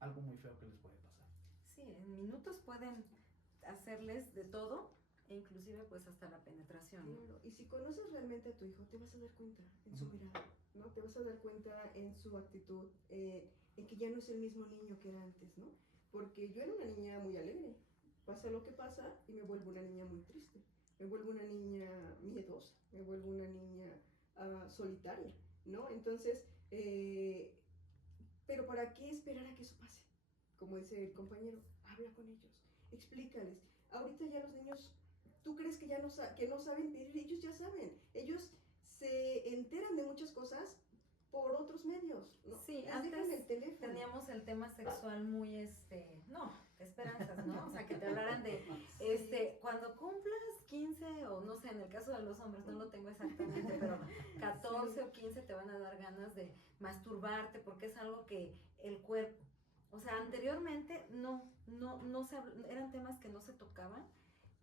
algo muy feo que les puede pasar. Sí, en minutos pueden hacerles de todo, e inclusive pues hasta la penetración. ¿No? Y si conoces realmente a tu hijo, te vas a dar cuenta en su mirada, ¿no? Te vas a dar cuenta en su actitud, en que ya no es el mismo niño que era antes, ¿no? Porque yo era una niña muy alegre, pasa lo que pasa y me vuelvo una niña muy triste, me vuelvo una niña miedosa, me vuelvo una niña solitaria, ¿no? Entonces, pero ¿para qué esperar a que eso pase? Como dice el compañero, habla con ellos, explícales. Ahorita ya los niños, ¿tú crees que ya no saben pedir? Ellos ya saben, ellos se enteran de muchas cosas por otros medios, ¿no? Sí, antes teníamos el tema sexual muy, esperanzas, ¿no? O sea, que te hablaran de, cuando cumplas 15, o no sé, en el caso de los hombres, no lo tengo exactamente, pero 14 o 15 te van a dar ganas de masturbarte, porque es algo que el cuerpo, o sea, anteriormente no eran temas que no se tocaban,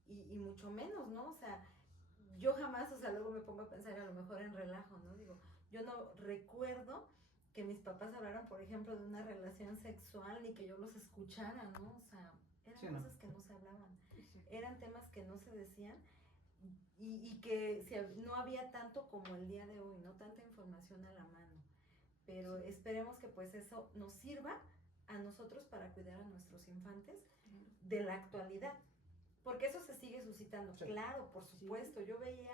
y mucho menos, ¿no? O sea, yo jamás, o sea, luego me pongo a pensar a lo mejor en relajo, ¿no? Digo, yo no recuerdo que mis papás hablaran, por ejemplo, de una relación sexual, ni que yo los escuchara, ¿no? O sea, eran cosas que no se hablaban, eran temas que no se decían, y que no había tanto como el día de hoy, ¿no? Tanta información a la mano. Pero esperemos que pues eso nos sirva a nosotros para cuidar a nuestros infantes de la actualidad. Porque eso se sigue suscitando. Sí. Claro, por supuesto. Sí. Yo veía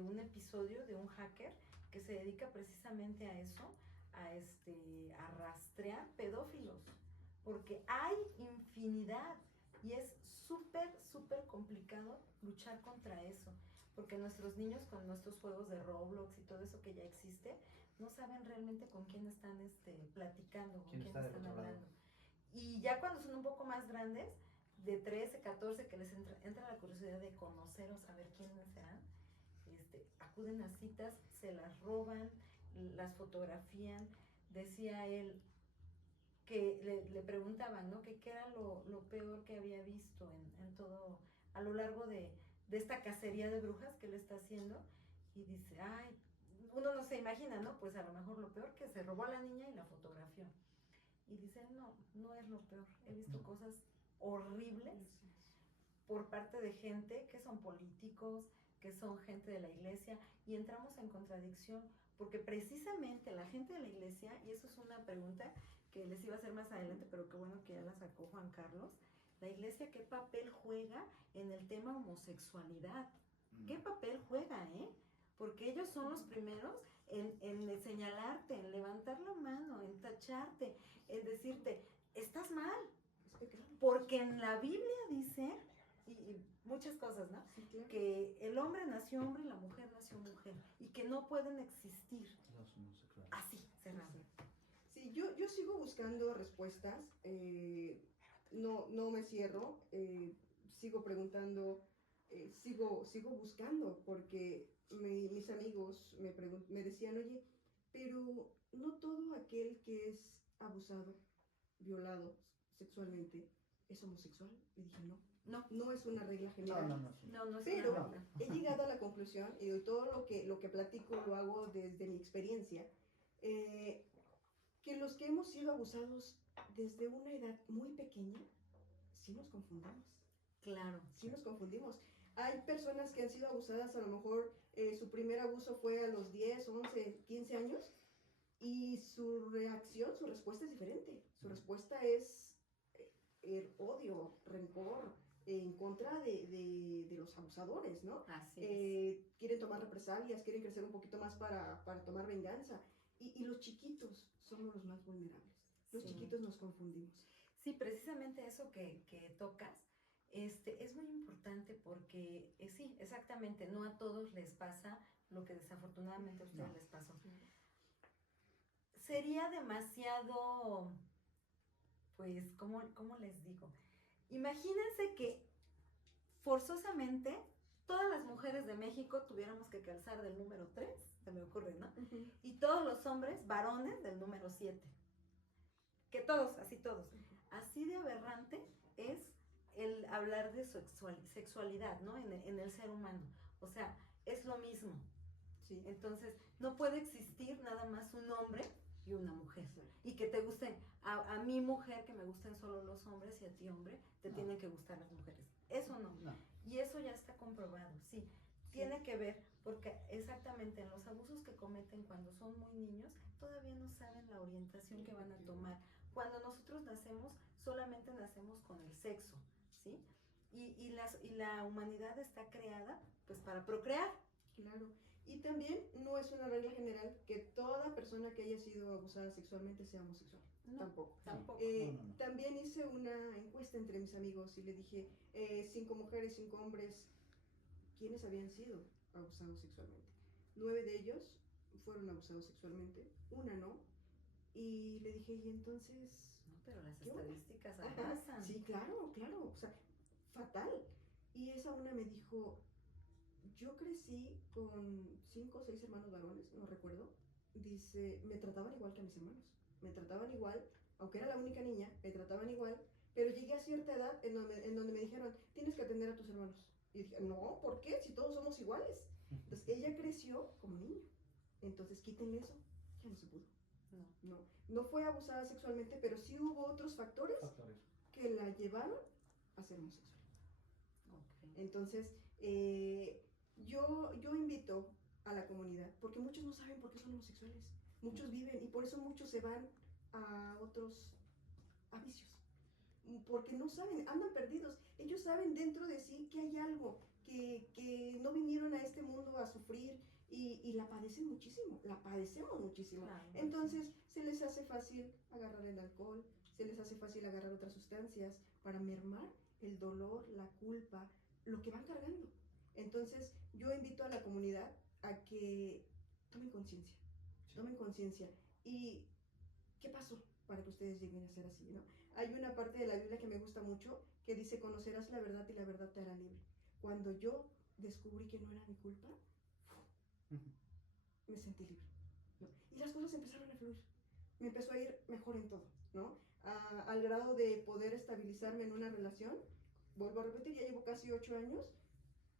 un episodio de un hacker que se dedica precisamente a eso, a rastrear pedófilos, porque hay infinidad y es súper, súper complicado luchar contra eso, porque nuestros niños con nuestros juegos de Roblox y todo eso que ya existe, no saben realmente con quién están platicando, con quién están hablando. Y ya cuando son un poco más grandes, de 13, 14, que les entra la curiosidad de conocer o saber quiénes serán, acuden a citas, se las roban, las fotografían. Decía él que le preguntaban, ¿no? Que qué era lo peor que había visto en todo, a lo largo de esta cacería de brujas que él está haciendo. Y dice, ay, uno no se imagina, ¿no? Pues a lo mejor lo peor que se robó a la niña y la fotografió. Y dice, no, no es lo peor. He visto cosas horribles por parte de gente que son políticos, que son gente de la iglesia, y entramos en contradicción, porque precisamente la gente de la iglesia, y eso es una pregunta que les iba a hacer más adelante, pero qué bueno que ya la sacó Juan Carlos, la iglesia, ¿qué papel juega en el tema homosexualidad? ¿Qué papel juega, Porque ellos son los primeros en señalarte, en levantar la mano, en tacharte, en decirte, estás mal. Porque en la Biblia dice, y muchas cosas, ¿no? Sí, claro. Que el hombre nació hombre y la mujer nació mujer, y que no pueden existir así, cerrado. Sí, yo sigo buscando respuestas, no me cierro, sigo preguntando, sigo buscando, porque mis amigos me decían, oye, pero no todo aquel que es abusado, violado sexualmente, es homosexual. Y dije, no es una regla general. No es pero una regla. he llegado a la conclusión, y todo lo que platico lo hago desde mi experiencia, que los que hemos sido abusados desde una edad muy pequeña, sí nos confundimos. Claro. Sí nos confundimos. Hay personas que han sido abusadas, a lo mejor su primer abuso fue a los 10, 11, 15 años, y su reacción, su respuesta es diferente. Su respuesta es el odio, rencor, en contra de los abusadores, ¿no? Así es. Quieren tomar represalias, quieren crecer un poquito más para tomar venganza. Y los chiquitos somos los más vulnerables. Los chiquitos nos confundimos. Sí, precisamente eso que tocas, es muy importante porque, sí, exactamente, no a todos les pasa lo que desafortunadamente a ustedes les pasó. Sería demasiado, pues, ¿cómo les digo? Imagínense que forzosamente todas las mujeres de México tuviéramos que calzar del número 3, se me ocurre, ¿no? Uh-huh. Y todos los hombres, varones, del número 7. Que todos, así todos. Así de aberrante es el hablar de sexualidad, ¿no? En el ser humano. O sea, es lo mismo. Sí. Entonces, no puede existir nada más un hombre y una mujer. Sí. Y que te gusten, a mi mujer, que me gusten solo los hombres, y a ti, hombre, te tienen que gustar las mujeres. Eso no. Y eso ya está comprobado, sí. Tiene que ver, porque exactamente en los abusos que cometen cuando son muy niños, todavía no saben la orientación que van a tomar. Cuando nosotros nacemos, solamente nacemos con el sexo, ¿sí? Y la humanidad está creada, pues, para procrear. Claro. Y también no es una regla general que toda persona que haya sido abusada sexualmente sea homosexual. No, tampoco. No. También hice una encuesta entre mis amigos y le dije, 5 mujeres, 5 hombres, ¿quiénes habían sido abusados sexualmente? 9 de ellos fueron abusados sexualmente, una no. Y le dije, ¿y entonces? No, pero las estadísticas arrasan. Sí, claro, o sea, fatal. Y esa una me dijo, yo crecí con 5 o 6 hermanos varones, no recuerdo. Dice, me trataban igual que a mis hermanos. Me trataban igual, aunque era la única niña, me trataban igual. Pero llegué a cierta edad en donde me dijeron, tienes que atender a tus hermanos. Y dije, no, ¿por qué? Si todos somos iguales. Entonces ella creció como niña. Entonces quítenle eso, ya no se pudo. No fue abusada sexualmente, pero sí hubo otros factores que la llevaron a ser homosexual. Okay. Entonces, yo invito a la comunidad, porque muchos no saben por qué son homosexuales. Muchos viven, y por eso muchos se van a otros vicios. Porque no saben, andan perdidos. Ellos saben dentro de sí que hay algo, que no vinieron a este mundo a sufrir, y la padecen muchísimo, la padecemos muchísimo. Claro. Entonces se les hace fácil agarrar el alcohol, se les hace fácil agarrar otras sustancias para mermar el dolor, la culpa, lo que van cargando. Entonces yo invito a la comunidad a que tomen conciencia, tomen conciencia. ¿Y qué pasó para que ustedes lleguen a ser así, ¿no? Hay una parte de la Biblia que me gusta mucho que dice, conocerás la verdad y la verdad te hará libre. Cuando yo descubrí que no era mi culpa, me sentí libre, ¿no? Y las cosas empezaron a fluir. Me empezó a ir mejor en todo, ¿no? Al grado de poder estabilizarme en una relación. Vuelvo a repetir, ya llevo casi 8 años.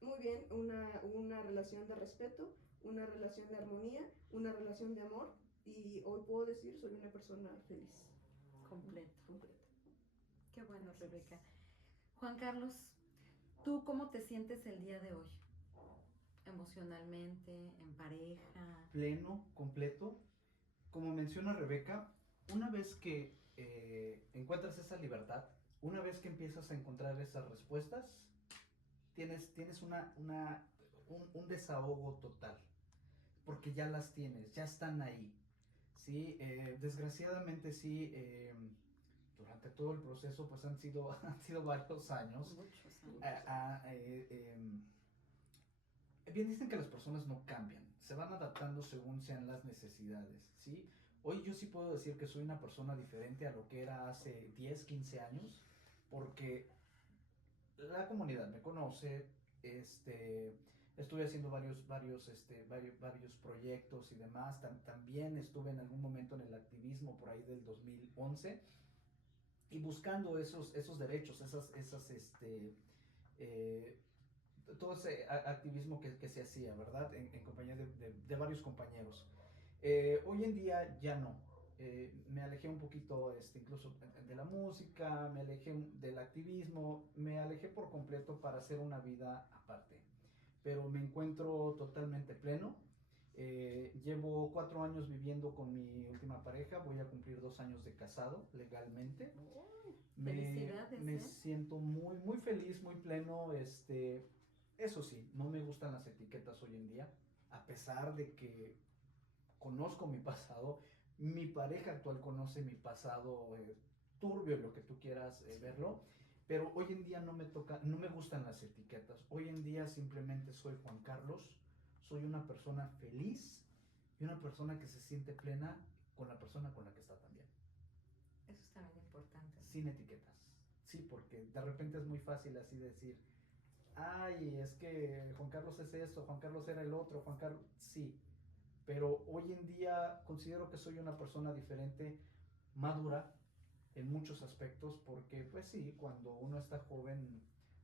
Muy bien, una relación de respeto, una relación de armonía, una relación de amor. Y hoy puedo decir, soy una persona feliz. Completo. Completa. Qué bueno, Rebeca. Juan Carlos, ¿tú cómo te sientes el día de hoy? Emocionalmente, en pareja. Pleno, completo. Como menciona Rebeca, una vez que encuentras esa libertad, una vez que empiezas a encontrar esas respuestas, tienes un desahogo total, porque ya las tienes, ya están ahí. ¿Sí? Desgraciadamente sí, durante todo el proceso pues han sido varios años. Muchos años. Bien dicen que las personas no cambian, se van adaptando según sean las necesidades, ¿sí? Hoy yo sí puedo decir que soy una persona diferente a lo que era hace 10, 15 años, porque la comunidad me conoce, estuve haciendo varios proyectos y demás. También estuve en algún momento en el activismo por ahí del 2011 y buscando esos derechos, todo ese activismo que se hacía, ¿verdad? En compañía de varios compañeros. Hoy en día ya no. Me alejé un poquito incluso de la música, me alejé del activismo, me alejé por completo para hacer una vida aparte. Pero me encuentro totalmente pleno. Llevo 4 años viviendo con mi última pareja, voy a cumplir 2 años de casado legalmente. Felicidades. Me siento muy, muy feliz, muy pleno. Eso sí, no me gustan las etiquetas hoy en día, a pesar de que conozco mi pasado, mi pareja actual conoce mi pasado turbio, lo que tú quieras verlo, pero hoy en día no me gustan las etiquetas. Hoy en día simplemente soy Juan Carlos, soy una persona feliz y una persona que se siente plena con la persona con la que está también. Eso es también importante. Sin etiquetas. Sí, porque de repente es muy fácil así decir, ay, es que Juan Carlos es esto, Juan Carlos era el otro, Juan Carlos, sí. Pero hoy en día considero que soy una persona diferente, madura en muchos aspectos, porque pues sí, cuando uno está joven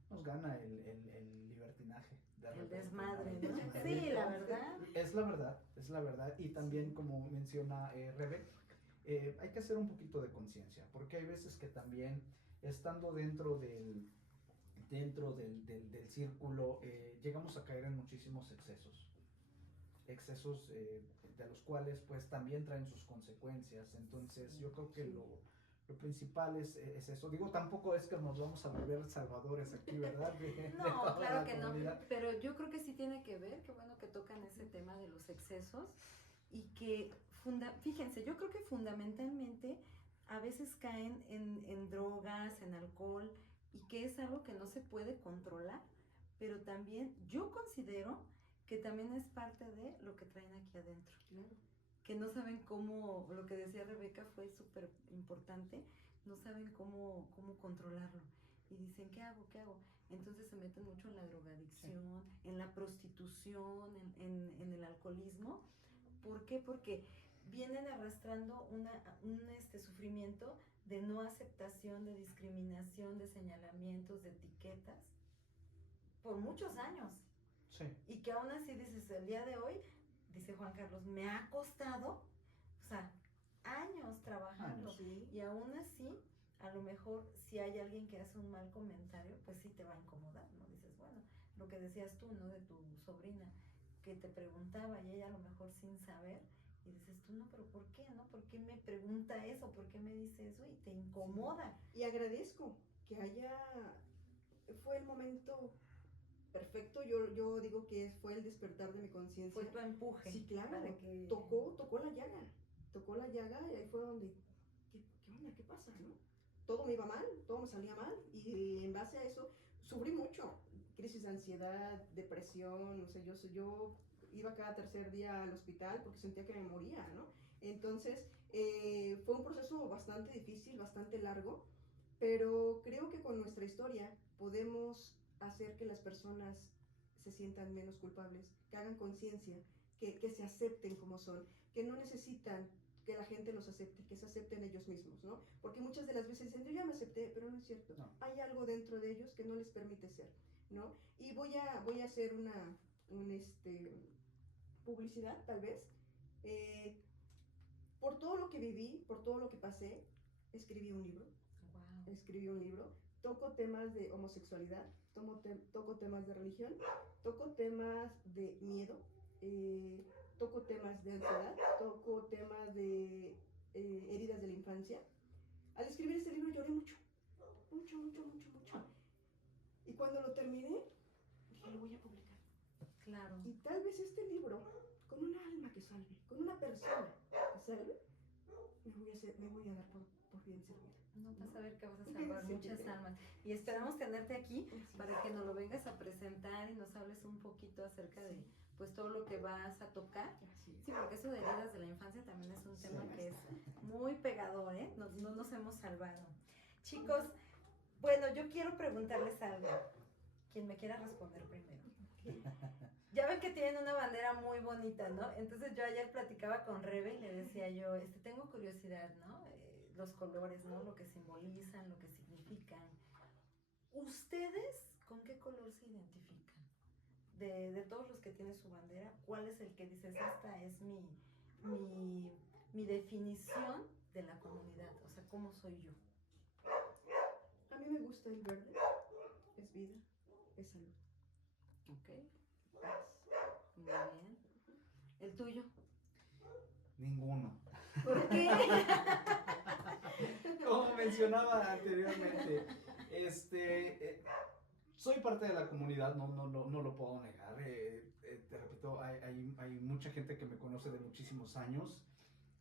nos gana el libertinaje. El desmadre, ¿no? Sí, la verdad. Es la verdad. Y también, como menciona Rebe, hay que hacer un poquito de conciencia, porque hay veces que también estando dentro del círculo llegamos a caer en muchísimos excesos de los cuales pues también traen sus consecuencias. Entonces yo creo que lo principal es eso. Digo, tampoco es que nos vamos a volver salvadores aquí, ¿verdad? No, claro que no, pero yo creo que sí tiene que ver, qué bueno que tocan ese tema de los excesos y que, fíjense, yo creo que fundamentalmente a veces caen en drogas, en alcohol, y que es algo que no se puede controlar, pero también yo considero que también es parte de lo que traen aquí adentro. Claro. Que no saben cómo, lo que decía Rebeca fue súper importante, no saben cómo controlarlo. Y dicen, ¿qué hago? Entonces se meten mucho en la drogadicción, sí, en la prostitución, en el alcoholismo. ¿Por qué? Porque vienen arrastrando un sufrimiento de no aceptación, de discriminación, de señalamientos, de etiquetas, por muchos años. Sí. Y que aún así dices, el día de hoy, dice Juan Carlos, me ha costado, o sea, años trabajando. Sí. Y aún así, a lo mejor, si hay alguien que hace un mal comentario, pues sí te va a incomodar, ¿no? Dices, bueno, lo que decías tú, ¿no? De tu sobrina, que te preguntaba y ella a lo mejor sin saber, y dices tú, no, pero ¿por qué, no? ¿Por qué me pregunta eso? ¿Por qué me dice eso? Y te incomoda. Y agradezco que fue el momento perfecto. Yo digo que fue el despertar de mi conciencia. Fue tu empuje. Sí, claro. Para que... Tocó la llaga. Tocó la llaga y ahí fue donde, ¿qué onda? ¿Qué pasa? ¿No? Todo me iba mal, todo me salía mal. Y en base a eso, sufrí mucho. Crisis de ansiedad, depresión. O sea, yo iba cada tercer día al hospital porque sentía que me moría, ¿no? Entonces, fue un proceso bastante difícil, bastante largo. Pero creo que con nuestra historia podemos hacer que las personas se sientan menos culpables, que hagan conciencia, que se acepten como son, que no necesitan que la gente los acepte, que se acepten ellos mismos, ¿no? Porque muchas de las veces dicen, yo ya me acepté, pero no es cierto. No. Hay algo dentro de ellos que no les permite ser, ¿no? Y voy a hacer una publicidad, tal vez. Por todo lo que viví, por todo lo que pasé, escribí un libro. Escribí un libro, toco temas de homosexualidad, toco temas de religión, toco temas de miedo, toco temas de ansiedad, toco temas de heridas de la infancia. Al escribir este libro lloré mucho. Y cuando lo terminé, dije, lo voy a publicar. Claro. Y tal vez este libro, con una alma que salve, con una persona que salve, me voy a dar por bien servida. No vas a ver que vas a salvar muchas almas. Y esperamos tenerte aquí para que nos lo vengas a presentar y nos hables un poquito acerca de pues todo lo que vas a tocar. Sí, porque eso de heridas de la infancia también es un tema que es muy pegador, ¿eh? No nos hemos salvado. Chicos, bueno, yo quiero preguntarles algo. Quien me quiera responder primero. Ya ven que tienen una bandera muy bonita, ¿no? Entonces yo ayer platicaba con Rebe y le decía yo, tengo curiosidad, ¿no? Los colores, ¿no? Lo que simbolizan, lo que significan. ¿Ustedes con qué color se identifican? De todos los que tienen su bandera, ¿cuál es el que dices, esta es mi definición de la comunidad? O sea, ¿cómo soy yo? A mí me gusta el verde. Es vida, es salud. Ok. Muy bien. ¿El tuyo? Ninguno. ¿Por qué? Como mencionaba anteriormente, soy parte de la comunidad, no lo puedo negar. Te repito, hay mucha gente que me conoce de muchísimos años.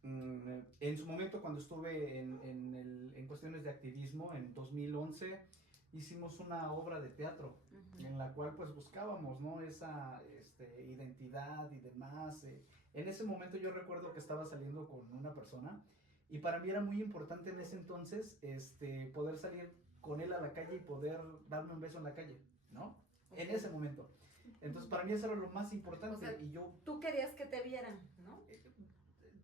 En su momento, cuando estuve en cuestiones de activismo, en 2011, hicimos una obra de teatro en la cual pues buscábamos, ¿no? Esa identidad y demás. En ese momento yo recuerdo que estaba saliendo con una persona y para mí era muy importante en ese entonces poder salir con él a la calle y poder darme un beso en la calle, ¿no? En ese momento. Entonces para mí eso era lo más importante. O sea, y yo tú querías que te vieran, ¿no?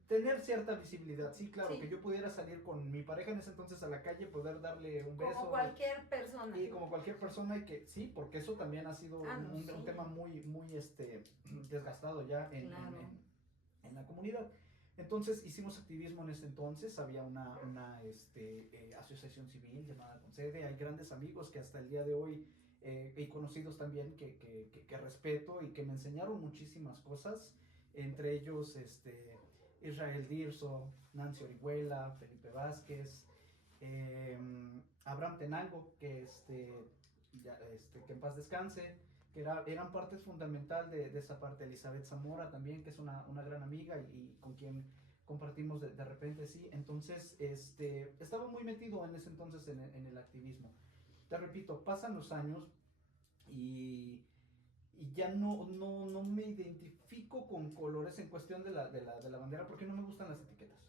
Tener cierta visibilidad, sí, claro, sí. Que yo pudiera salir con mi pareja en ese entonces a la calle, poder darle un beso. Como cualquier persona. Y como cualquier persona, y que sí, porque eso también ha sido un tema muy desgastado ya en la comunidad. Entonces hicimos activismo en ese entonces, había una asociación civil llamada Concede, hay grandes amigos que hasta el día de hoy, y conocidos también que respeto y que me enseñaron muchísimas cosas, entre ellos Israel Dirso, Nancy Orihuela, Felipe Vázquez, Abraham Tenango, que en paz descanse, que eran partes fundamental de esa parte. Elizabeth Zamora también, que es una gran amiga y con quien compartimos de repente, sí. Entonces, estaba muy metido en ese entonces en el activismo. Te repito, pasan los años y ya no me identifico con colores en cuestión de la bandera porque no me gustan las etiquetas.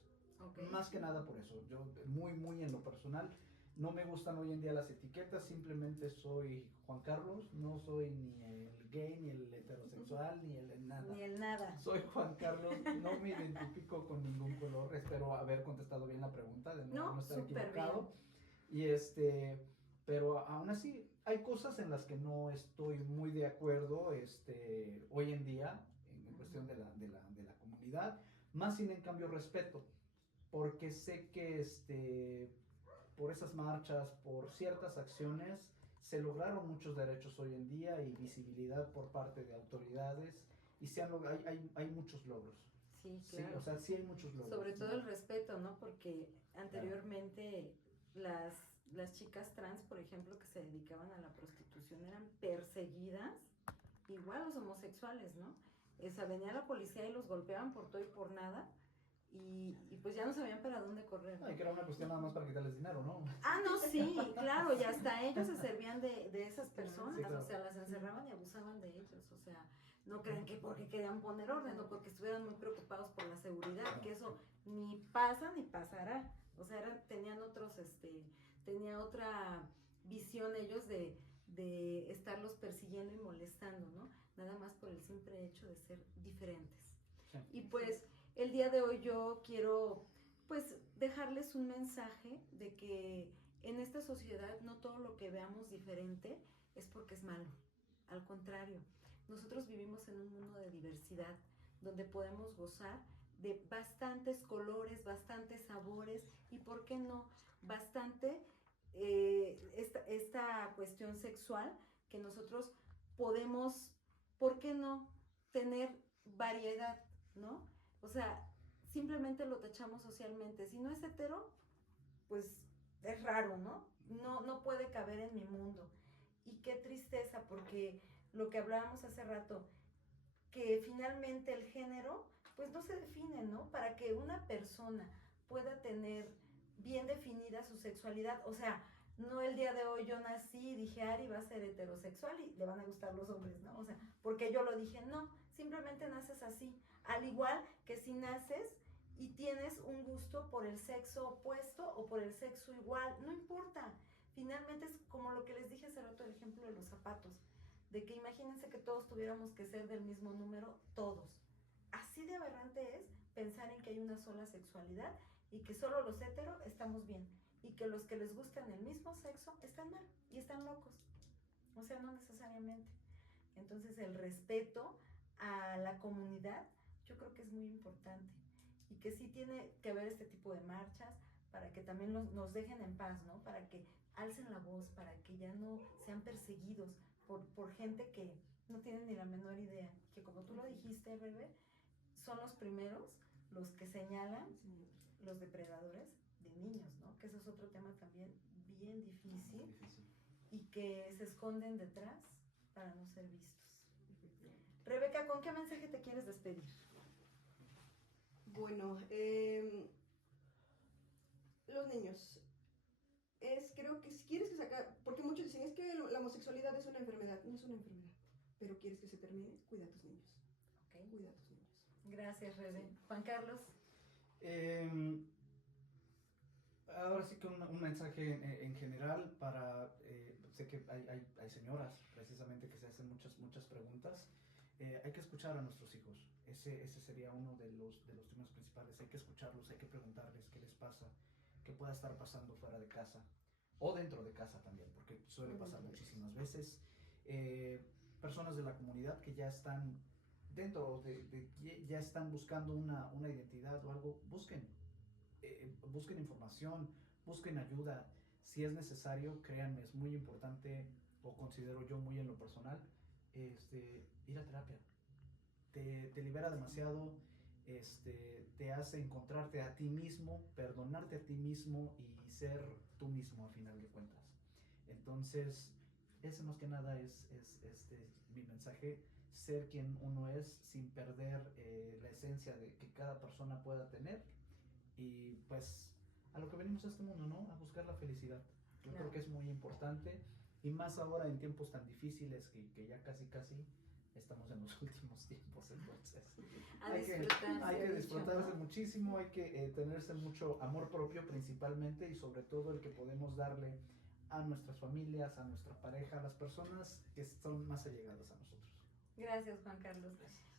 Okay. Más que nada por eso. Yo muy en lo personal no me gustan hoy en día las etiquetas, simplemente soy Juan Carlos, no soy ni el gay, ni el heterosexual, ni el nada. Ni el nada. Soy Juan Carlos, no me identifico con ningún color, espero haber contestado bien la pregunta, de no estar equivocado. Bien. Y pero aún así hay cosas en las que no estoy muy de acuerdo hoy en día en cuestión de la comunidad, más sin en cambio respeto, porque sé que por esas marchas, por ciertas acciones, se lograron muchos derechos hoy en día y visibilidad por parte de autoridades y hay muchos logros. Sí, claro. Sí, o sea, sí hay muchos logros. Sobre todo el respeto, ¿no? Porque anteriormente las chicas trans, por ejemplo, que se dedicaban a la prostitución eran perseguidas igual los homosexuales, ¿no? O sea, venía la policía y los golpeaban por todo y por nada, y pues ya no sabían para dónde correr. No, y que era una cuestión nada más para quitarles dinero, ¿no? Ah, no, sí, claro, y hasta ellos se servían de esas personas, Sí, claro. o sea, las encerraban y abusaban de ellos, o sea, no crean que porque querían poner orden o porque estuvieran muy preocupados por la seguridad, que eso ni pasa ni pasará, o sea, tenían otros, tenía otra visión ellos de estarlos persiguiendo y molestando, ¿no? Nada más por el simple hecho de ser diferentes. Sí. Y pues el día de hoy yo quiero pues dejarles un mensaje de que en esta sociedad no todo lo que veamos diferente es porque es malo. Al contrario, nosotros vivimos en un mundo de diversidad donde podemos gozar de bastantes colores, bastantes sabores y, ¿por qué no?, bastante esta cuestión sexual que nosotros podemos, ¿por qué no?, tener variedad, ¿no? O sea, simplemente lo tachamos socialmente. Si no es hetero, pues es raro, ¿no? No puede caber en mi mundo. Y qué tristeza, porque lo que hablábamos hace rato, que finalmente el género, pues no se define, ¿no? Para que una persona pueda tener bien definida su sexualidad, o sea, no el día de hoy yo nací y dije, Ari va a ser heterosexual y le van a gustar los hombres, ¿no? O sea, porque yo lo dije, no, simplemente naces así. Al igual que si naces y tienes un gusto por el sexo opuesto o por el sexo igual, no importa. Finalmente es como lo que les dije hace rato, el ejemplo de los zapatos, de que imagínense que todos tuviéramos que ser del mismo número, todos. Así de aberrante es pensar en que hay una sola sexualidad y que solo los heteros estamos bien y que los que les gustan el mismo sexo están mal y están locos. O sea, no necesariamente. Entonces el respeto a la comunidad yo creo que es muy importante y que sí tiene que haber este tipo de marchas para que también nos dejen en paz, ¿no? Para que alcen la voz, para que ya no sean perseguidos por gente que no tiene ni la menor idea, que como tú lo dijiste, Bebé, son los primeros los que señalan los depredadores de niños, ¿no? Que eso es otro tema también bien difícil y que se esconden detrás para no ser vistos. Rebeca, ¿con qué mensaje te quieres despedir? Bueno, los niños. Creo que si quieres que sacar, porque muchos dicen, es que la homosexualidad es una enfermedad. No es una enfermedad, pero quieres que se termine, cuida a tus niños. Okay. Cuida a tus niños. Gracias, Rebe. Sí. Juan Carlos. Ahora sí que un mensaje en general para, sé que hay señoras precisamente que se hacen muchas preguntas. Hay que escuchar a nuestros hijos, ese sería uno de los temas principales. Hay que escucharlos, hay que preguntarles qué les pasa, qué pueda estar pasando fuera de casa o dentro de casa también, porque suele pasar muchísimas veces. Personas de la comunidad que ya están dentro ya están buscando una identidad o algo, busquen información, busquen ayuda, si es necesario, créanme, es muy importante, o considero yo muy en lo personal, ir a terapia. Te libera demasiado, te hace encontrarte a ti mismo, perdonarte a ti mismo y ser tú mismo a final de cuentas. Entonces, ese más que nada es mi mensaje, ser quien uno es sin perder la esencia de que cada persona pueda tener. Y pues a lo que venimos a este mundo, ¿no? A buscar la felicidad. Yo creo que es muy importante y más ahora en tiempos tan difíciles que ya casi estamos en los últimos tiempos, entonces hay que disfrutarse muchísimo, hay que tenerse mucho amor propio principalmente y sobre todo el que podemos darle a nuestras familias, a nuestra pareja, a las personas que son más allegadas a nosotros. Gracias, Juan Carlos.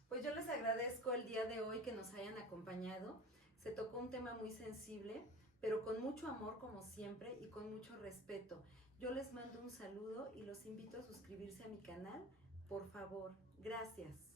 Pues yo les agradezco el día de hoy que nos hayan acompañado. Se tocó un tema muy sensible, pero con mucho amor como siempre y con mucho respeto. Yo les mando un saludo y los invito a suscribirse a mi canal, por favor. Gracias.